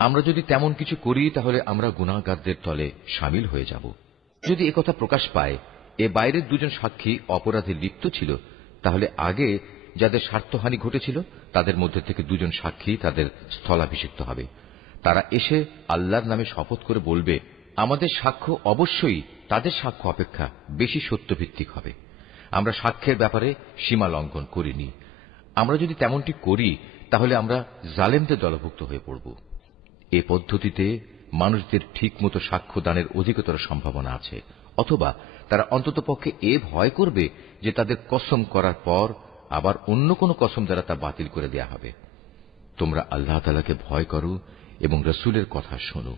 আমরা যদি তেমন কিছু করি তাহলে আমরা গুনাহগারদের দলে শামিল হয়ে যাব। যদি একথা প্রকাশ পায় এ বাইরের 2 জন সাক্ষী অপরাধে লিপ্ত ছিল, তাহলে আগে যাদের স্বার্থহানি ঘটেছিল তাদের মধ্যে থেকে 2 জন সাক্ষী তাদের স্থলাভিষিক্ত হবে। তারা এসে আল্লাহর নামে শপথ করে বলবে, আমাদের সাক্ষ্য অবশ্যই তাদের সাক্ষ্য অপেক্ষা বেশি সত্যভিত্তিক হবে। আমরা সাক্ষ্যের ব্যাপারে সীমা লঙ্ঘন করিনি। আমরা যদি তেমনটি করি তাহলে আমরা জালেমদের দলভুক্ত হয়ে পড়ব। এ পদ্ধতিতে মানুষদের ঠিকমতো সাক্ষ্য দানের অধিকতর সম্ভাবনা আছে, অথবা তারা অন্ততপক্ষে এ ভয় করবে যে তাদের কসম করার পর আবার অন্য কোনো কসম দ্বারা তা বাতিল করে দেয়া হবে। তোমরা আল্লাহ তাআলাকে ভয় করো এবং রসুলের কথা শোনো।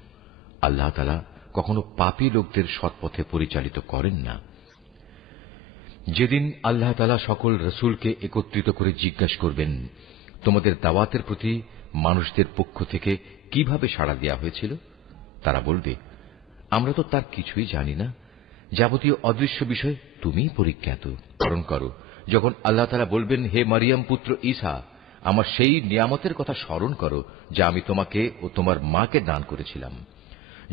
আল্লাহ তাআলা কখনো পাপী লোকদের সৎপথে পরিচালিত করেন না। যেদিন আল্লাহ তাআলা সকল রসুলকে একত্রিত করে জিজ্ঞাসা করবেন, তোমাদের দাওয়াতের প্রতি মানুষদের পক্ষ থেকে কিভাবে সাড়া দেওয়া হয়েছিল? তারা বলবে, আমরা তো তার কিছুই জানি না, যাবতীয় অদৃশ্য বিষয় তুমিই পরিজ্ঞাত। স্মরণ করো যখন আল্লাহ তাআলা বলবেন, হে মারিয়াম পুত্র ঈসা, আমার সেই নিয়ামতের কথা স্মরণ করো যা আমি তোমাকে ও তোমার মাকে দান করেছিলাম।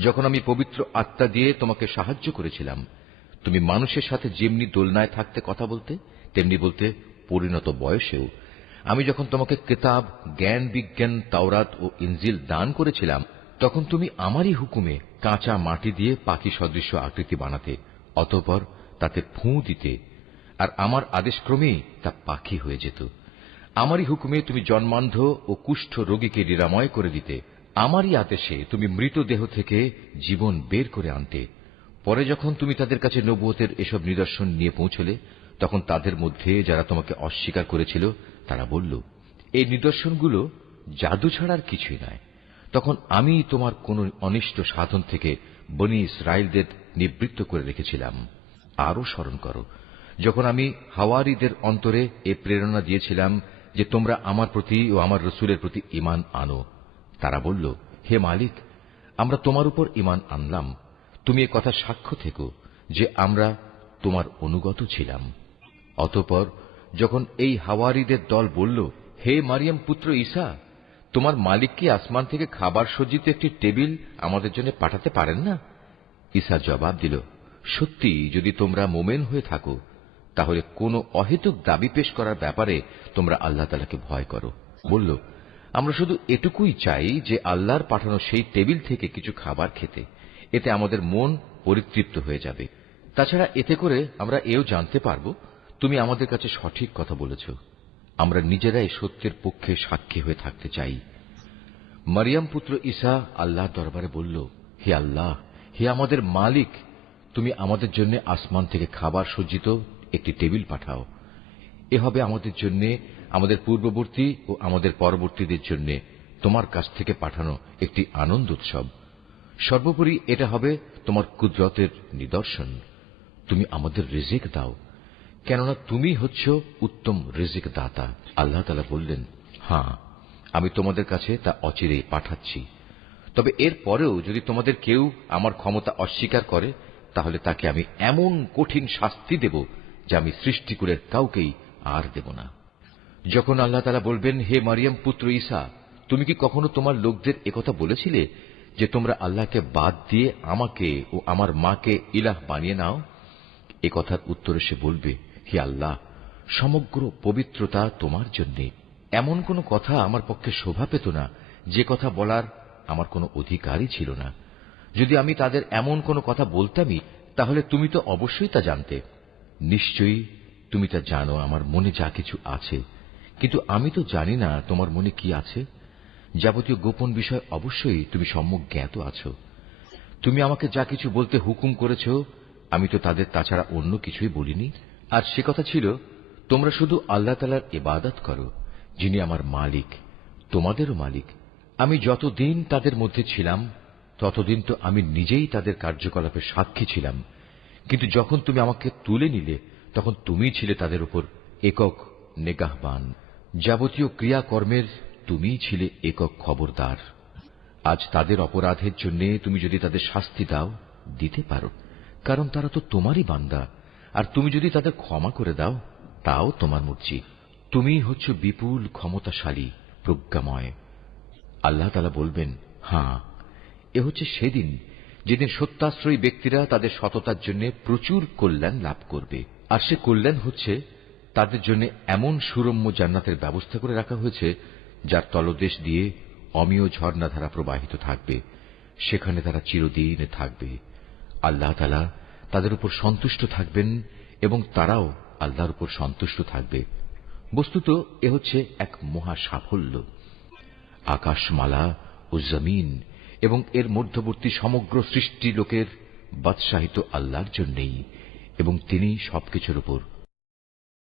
যখন আমি পবিত্র আত্মা দিয়ে তোমাকে সাহায্য করেছিলাম, তুমি মানুষের সাথে যেমনি দোলনায় থাকতে কথা বলতে, তেমনি বলতে পরিণত বয়সেও। আমি যখন তোমাকে কিতাব, জ্ঞান বিজ্ঞান, তাওরাত ও ইনজিল দান করেছিলাম, তখন তুমি আমারই হুকুমে কাঁচা মাটি দিয়ে পাখি সদৃশ্য আকৃতি বানাতে, অতঃপর তাতে ফুঁ দিতে, আর আমার আদেশক্রমেই তা পাখি হয়ে যেত। আমারই হুকুমে তুমি জন্মান্ধ ও কুষ্ঠ রোগীকে নিরাময় করে দিতে। আমারই আদেশে তুমি মৃতদেহ থেকে জীবন বের করে আনতে। পরে যখন তুমি তাদের কাছে নবুয়তের এসব নিদর্শন নিয়ে পৌঁছলে, তখন তাদের মধ্যে যারা তোমাকে অস্বীকার করেছিল তারা বলল, এই নিদর্শনগুলো জাদু ছাড়ার কিছুই নয়। তখন আমি তোমার কোন অনিষ্ট সাধন থেকে বনী ইসরায়েলদের নিবৃত্ত করে রেখেছিলাম। আরো স্মরণ করো যখন আমি হাওয়ারীদের অন্তরে এ প্রেরণা দিয়েছিলাম যে তোমরা আমার প্রতি ও আমার রসুলের প্রতি ঈমান আনো। তারা বলল, হে মালিক, আমরা তোমার উপর ঈমান আনলাম। তুমি এ কথা সাক্ষ্য থেকো যে আমরা তোমার অনুগত ছিলাম। অতঃপর যখন এই হাওয়ারীদের দল বলল, হে মারিয়াম পুত্র ঈসা, তোমার মালিক কি আসমান থেকে খাবার সজ্জিত একটি টেবিল আমাদের জন্য পাঠাতে পারেন না? ঈসা জবাব দিল, সত্যি যদি তোমরা মোমেন হয়ে থাকো তাহলে কোনো অহেতুক দাবি পেশ করার ব্যাপারে তোমরা আল্লাহ তাআলাকে ভয় করো। বলল, আমরা শুধু এটুকুই চাই যে আল্লাহর পাঠানো সেই টেবিল থেকে কিছু খাবার খেতে, এতে আমাদের মন পরিতৃপ্ত হয়ে যাবে। তাছাড়া এতে করে আমরা এও জানতে পারব তুমি আমাদের কাছে সঠিক কথা বলেছ। আমরা নিজেরাই সত্যের পক্ষে সাক্ষী হয়ে থাকতে চাই। মারিয়াম পুত্র ঈসা আল্লাহর দরবারে বলল, হে আল্লাহ, হে আমাদের মালিক, তুমি আমাদের জন্য আসমান থেকে খাবার সজ্জিত একটি টেবিল পাঠাও। এ হবে আমাদের জন্য, আমাদের পূর্ববর্তী ও আমাদের পরবর্তীদের জন্য তোমার কাছ থেকে পাঠানো একটি আনন্দ উৎসব। সর্বোপরি এটা হবে তোমার কুদরতের নিদর্শন। তুমি আমাদের রিজিক দাও, কেননা তুমি হচ্ছ উত্তম রিজিক দাতা। আল্লাহ তাআলা বললেন, হ্যাঁ, আমি তোমাদের কাছে তা অচিরেই পাঠাচ্ছি। তবে এর পরেও যদি তোমাদের কেউ আমার ক্ষমতা অস্বীকার করে, তাহলে তাকে আমি এমন কঠিন শাস্তি দেব যা আমি সৃষ্টিকুলের কাউকেই আর দেব না। যখন আল্লাহ তাআলা বলবেন, হে মারিয়াম পুত্র ঈসা, তুমি কি কখনো তোমার লোকদের একথা বলেছিলে যে তোমরা আল্লাহকে বাদ দিয়ে আমাকে ও আমার মাকে ইলাহ বানিয়ে নাও? এ কথার উত্তরে সে বলবে, হে আল্লাহ, সমগ্র পবিত্রতা তোমার জন্যে। এমন কোন কথা আমার পক্ষে শোভা পেত না যে কথা বলার আমার কোনো অধিকারই ছিল না। যদি আমি তাদের এমন কোন কথা বলতামই, তাহলে তুমি তো অবশ্যই তা জানতে। নিশ্চয়ই তুমি তা জানো আমার মনে যা কিছু আছে, কিন্তু আমি তো জানি না তোমার মনে কি আছে। যাবতীয় গোপন বিষয় অবশ্যই তুমি সম্যক জ্ঞাত আছো। তুমি আমাকে যা কিছু বলতে হুকুম করেছ, আমি তো তাদের তাছাড়া অন্য কিছুই বলিনি। আর সে কথা ছিল, তোমরা শুধু আল্লাহ তাআলার ইবাদত করো, যিনি আমার মালিক, তোমাদেরও মালিক। আমি যতদিন তাদের মধ্যে ছিলাম ততদিন তো আমি নিজেই তাদের কার্যকলাপের সাক্ষী ছিলাম, কিন্তু যখন তুমি আমাকে তুলে নিলে তখন তুমিই ছিলে তাদের উপর একক নেগাহবান। যাবতীয় ক্রিয়াকর্মের তুমিই ছিলে একক খবরদার। আজ তাদের অপরাধের জন্য তুমি যদি তাদের শাস্তি দাও, দিতে পারো, কারণ তারা তো তোমারই বান্দা। আর তুমি যদি তাদের ক্ষমা করে দাও, তাও তোমার মর্জি। তুমিই হচ্ছ বিপুল ক্ষমতাশালী, প্রজ্ঞাময়। আল্লাহ তাআলা বলবেন, হ্যাঁ, এ হচ্ছে সেদিন যেদিন সত্যাশ্রয়ী ব্যক্তিরা তাদের সততার জন্য প্রচুর কল্যাণ লাভ করবে। আর সে কল্যাণ হচ্ছে তাদের জন্য এমন সুরম্য জান্নাতের ব্যবস্থা করে রাখা হয়েছে যার তলদেশ দিয়ে অমেয় ঝর্ণাধারা প্রবাহিত থাকবে। সেখানে তারা চিরদিন থাকবে। আল্লাহ তাআলা তাদের উপর সন্তুষ্ট থাকবেন এবং তারাও আল্লাহর উপর সন্তুষ্ট থাকবে। বস্তুত এ হচ্ছে এক মহা সাফল্য। আকাশমালা ও জমিন এবং এর মধ্যবর্তী সমগ্র সৃষ্টি লোকের বাদশাহিত আল্লাহর জন্যই, এবং তিনি সবকিছুর উপর